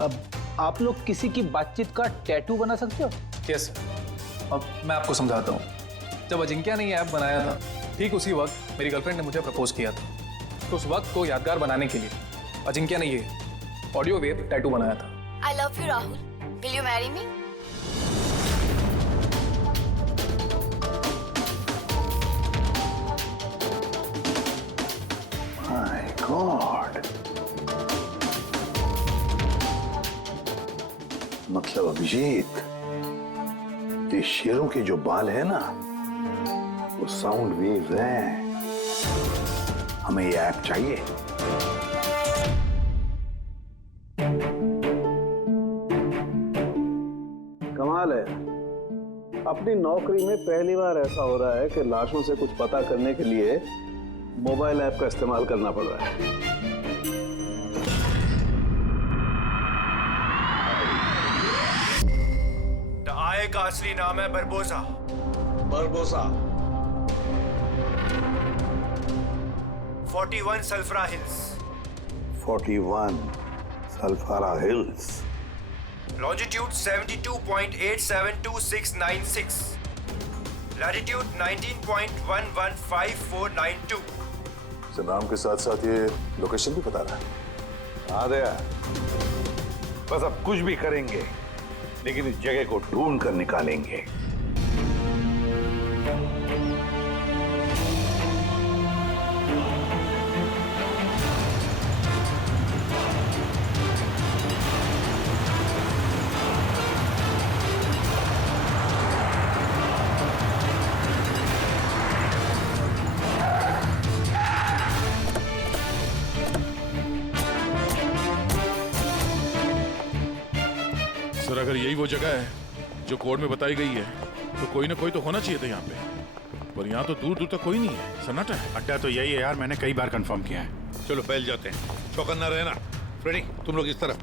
अब आप लोग किसी की बातचीत का टैटू बना सकते हो? Yes sir. अब मैं आपको समझाता हूँ। जब अजिंक्य ने ये ऐप बनाया था, ठीक उसी वक्त मेरी गर्लफ्रेंड ने मुझे प्रपोज किया था। तो उस वक्त को यादगार बनाने के लिए अजिंक्य ने ये ऑडियो वेव टैटू बनाया था। I love you, Rahul. Will you marry me? My God. मतलब अभिजीत, ये शेरों के जो बाल है ना, वो साउंड वेव्स हैं। हमें ये ऐप चाहिए। कमाल है, अपनी नौकरी में पहली बार ऐसा हो रहा है कि लाशों से कुछ पता करने के लिए मोबाइल ऐप का इस्तेमाल करना पड़ रहा है। आय का असली नाम है Barbosa. Barbosa 41 Sulfara Hills. 41 Sulfara Hills. Longitude 72.872696। Latitude 19.115492। Sir, नाम के साथ साथ ये लोकेशन भी बता रहा है। हाँ दया, बस अब कुछ भी करेंगे लेकिन इस जगह को ढूंढ कर निकालेंगे। सर, अगर यही वो जगह है जो कोड में बताई गई है तो कोई ना कोई तो होना चाहिए था यहाँ पे, पर यहाँ तो दूर दूर तक कोई नहीं है, सन्नाटा है। अड्डा तो यही है यार, मैंने कई बार कंफर्म किया है। चलो फैल जाते हैं, चौकन्ना रहना। फ्रेडी, तुम लोग इस तरफ।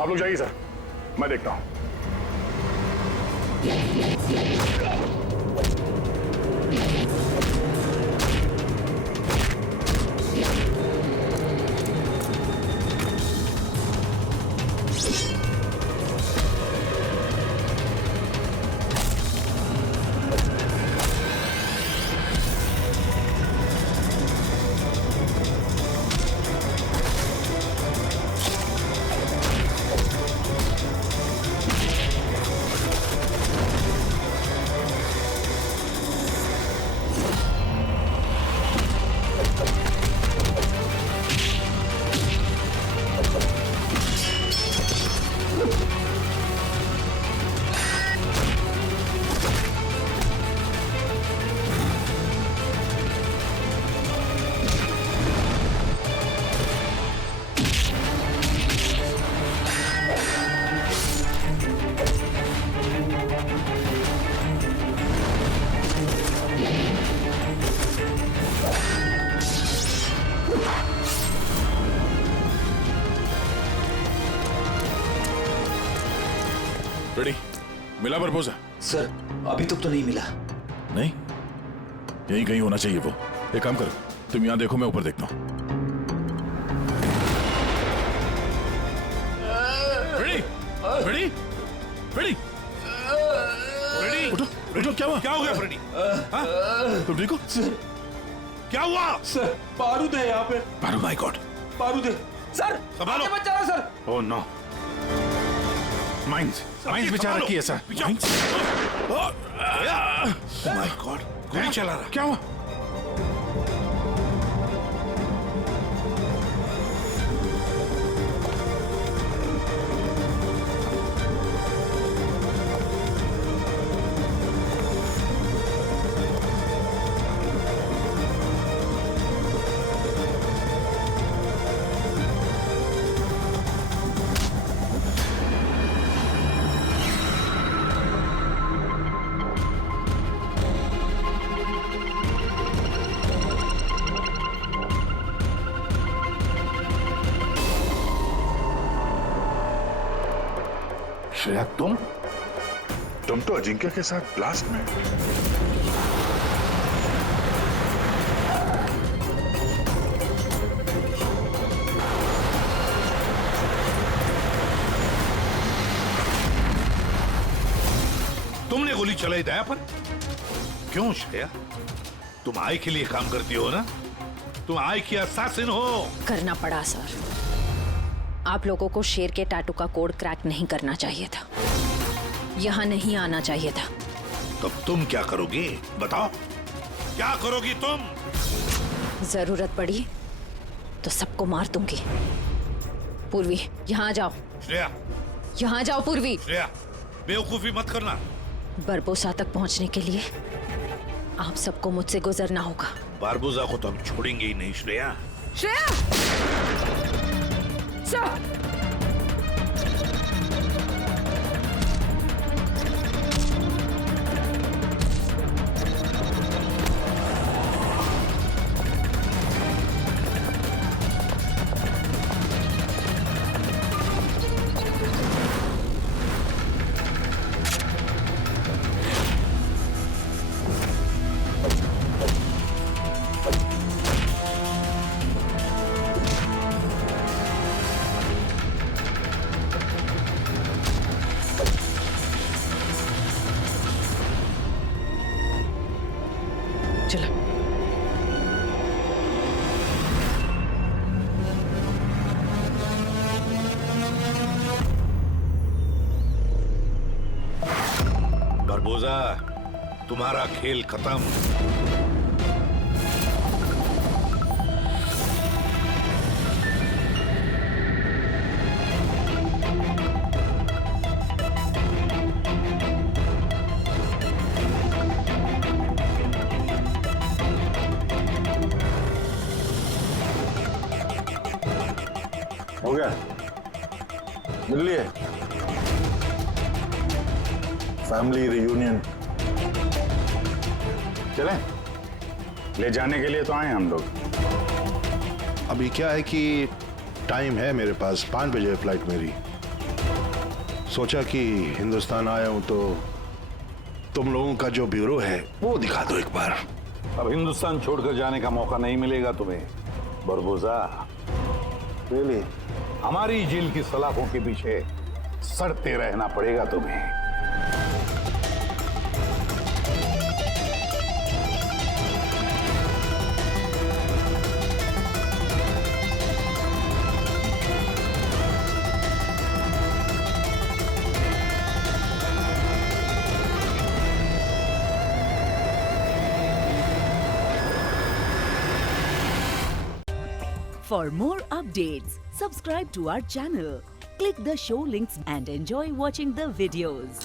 आप लोग जाइए सर, मैं देखता हूं। मिला बरबोसा? सर अभी तक तो नहीं मिला। नहीं, यहीं कहीं होना चाहिए वो। एक काम करो, तुम यहाँ देखो, मैं ऊपर देखता हूँ। फ्रेडी, फ्रेडी, फ्रेडी, उठो, उठो, क्या हुआ? क्या हो गया फ्रेडी? तुम ठीक हो? क्या हुआ? सर बारूद है यहाँ पे। बारूद? माय गॉड, बारूद है सर। संभालो। बचा रहा सर। ओह नो, माइंस बेचारा की ऐसा। माय गॉड, गोली चला रहा। क्या हुआ? श्रेया, तुम तो अजिंक्य के साथ ब्लास्ट में। तुमने गोली चलाई दया पर? क्यों श्रेया? तुम आई के लिए काम करती हो ना? तुम आई की असैसिन हो। करना पड़ा सर। आप लोगों को शेर के टैटू का कोड क्रैक नहीं करना चाहिए था, यहाँ नहीं आना चाहिए था। तब तुम क्या करोगी? बताओ, क्या करोगी तुम? जरूरत पड़ी तो सबको मार दूंगी। पूर्वी, यहाँ आ जाओ। श्रेया, यहाँ आ जाओ पूर्वी। श्रेया, बेवकूफी मत करना। बरबोसा तक पहुंचने के लिए आप सबको मुझसे गुजरना होगा। बारबोसा को तो हम छोड़ेंगे ही नहीं श्रेया। श्रेया! सर! बरबोसा, तुम्हारा खेल खत्म। हो गया? मिल लिए? Family reunion. चलें? ले जाने के लिए तो आए हम लोग। अभी क्या है कि टाइम है मेरे पास, 5 बजे फ्लाइट मेरी। सोचा कि हिंदुस्तान आया हूं तो तुम लोगों का जो ब्यूरो है वो दिखा दो एक बार। अब हिंदुस्तान छोड़कर जाने का मौका नहीं मिलेगा तुम्हें बरबोसा। रियली? हमारी जेल की सलाखों के पीछे सड़ते रहना पड़ेगा तुम्हें। For more updates, subscribe to our channel, click the show links and enjoy watching the videos.